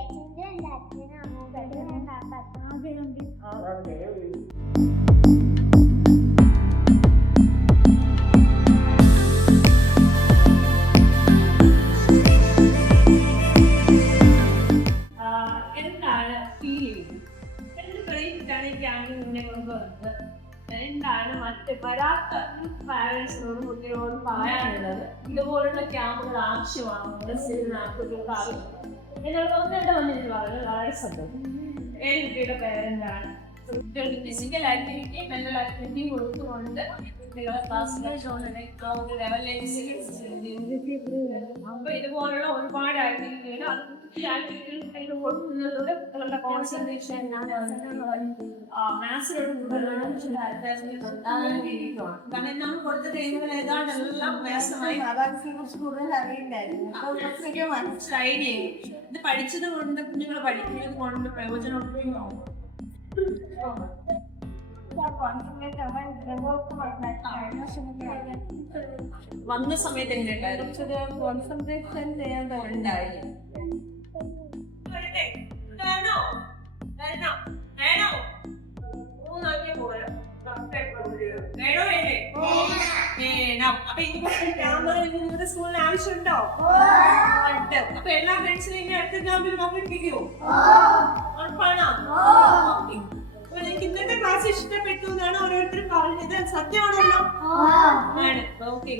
ചേച്ചിന്റെ എന്റെ അച്ഛനും അമ്മൂക്കും ഞാൻ എന്താണ് ഫീൽ ചെയ്യുന്നത്? എന്ത് പ്രതീക്ഷിച്ചാണ് ഈ ക്യാമ്പിൽ മുന്നേ കൊണ്ടുവന്നത്? എന്താണ് മറ്റ് വരാത്ത പാരൻസിനോടും കുട്ടികളോടും പറയാനുള്ളത്? ഇതുപോലുള്ള ക്യാമ്പുകൾ ആവശ്യമാണ് കുട്ടികൾക്ക് ആവശ്യം എന്നുള്ള ഒന്നെന്റെ വന്നിട്ട് പറയുന്നത് വളരെ സന്തോഷം. ഏത് കുട്ടിയുടെ പേരൻ്റാണ് കുട്ടികൾക്ക് ഫിസിക്കൽ ആക്ടിവിറ്റി മെന്റൽ ആക്ടിവിറ്റി കൊടുത്തുകൊണ്ട് കുട്ടികളെ അപ്പൊ ഇതുപോലുള്ള ഒരുപാട് ആക്ടിവിറ്റികൾ കൊടുക്കുന്നതിലൂടെ കുട്ടികളുടെ കോൺസെൻട്രേഷൻ കാരണം നമ്മൾ കൊടുത്ത ടൈമുകൾ ഏതാണ്ട് എല്ലാം വ്യക്തമായി ഇത് പഠിച്ചത് കൊണ്ട് കുഞ്ഞുങ്ങൾ പഠിക്കുന്നത് കൊണ്ട് പ്രയോജനമുണ്ടോ? വന്ന സമയത്ത് എങ്ങനെയുണ്ടായിരുന്നു? കോൺസെൻട്രേഷൻ ചെയ്യാൻ ഉണ്ടായി. സ്കൂളിന് ആവശ്യമുണ്ടോ? അപ്പൊ എല്ലാ ഫ്രണ്ട്സിനും ഇനി അടുത്ത ക്യാമ്പിൽ പങ്കെടുപ്പിക്കുമോ? ഉറപ്പാണോ? എനിക്ക് ഇന്നത്തെ ക്ലാസ് ഇഷ്ടപ്പെട്ടു എന്നാണ് ഓരോരുത്തരും പറഞ്ഞത്. സത്യമാണല്ലോ? ആണ്. ഓക്കെ.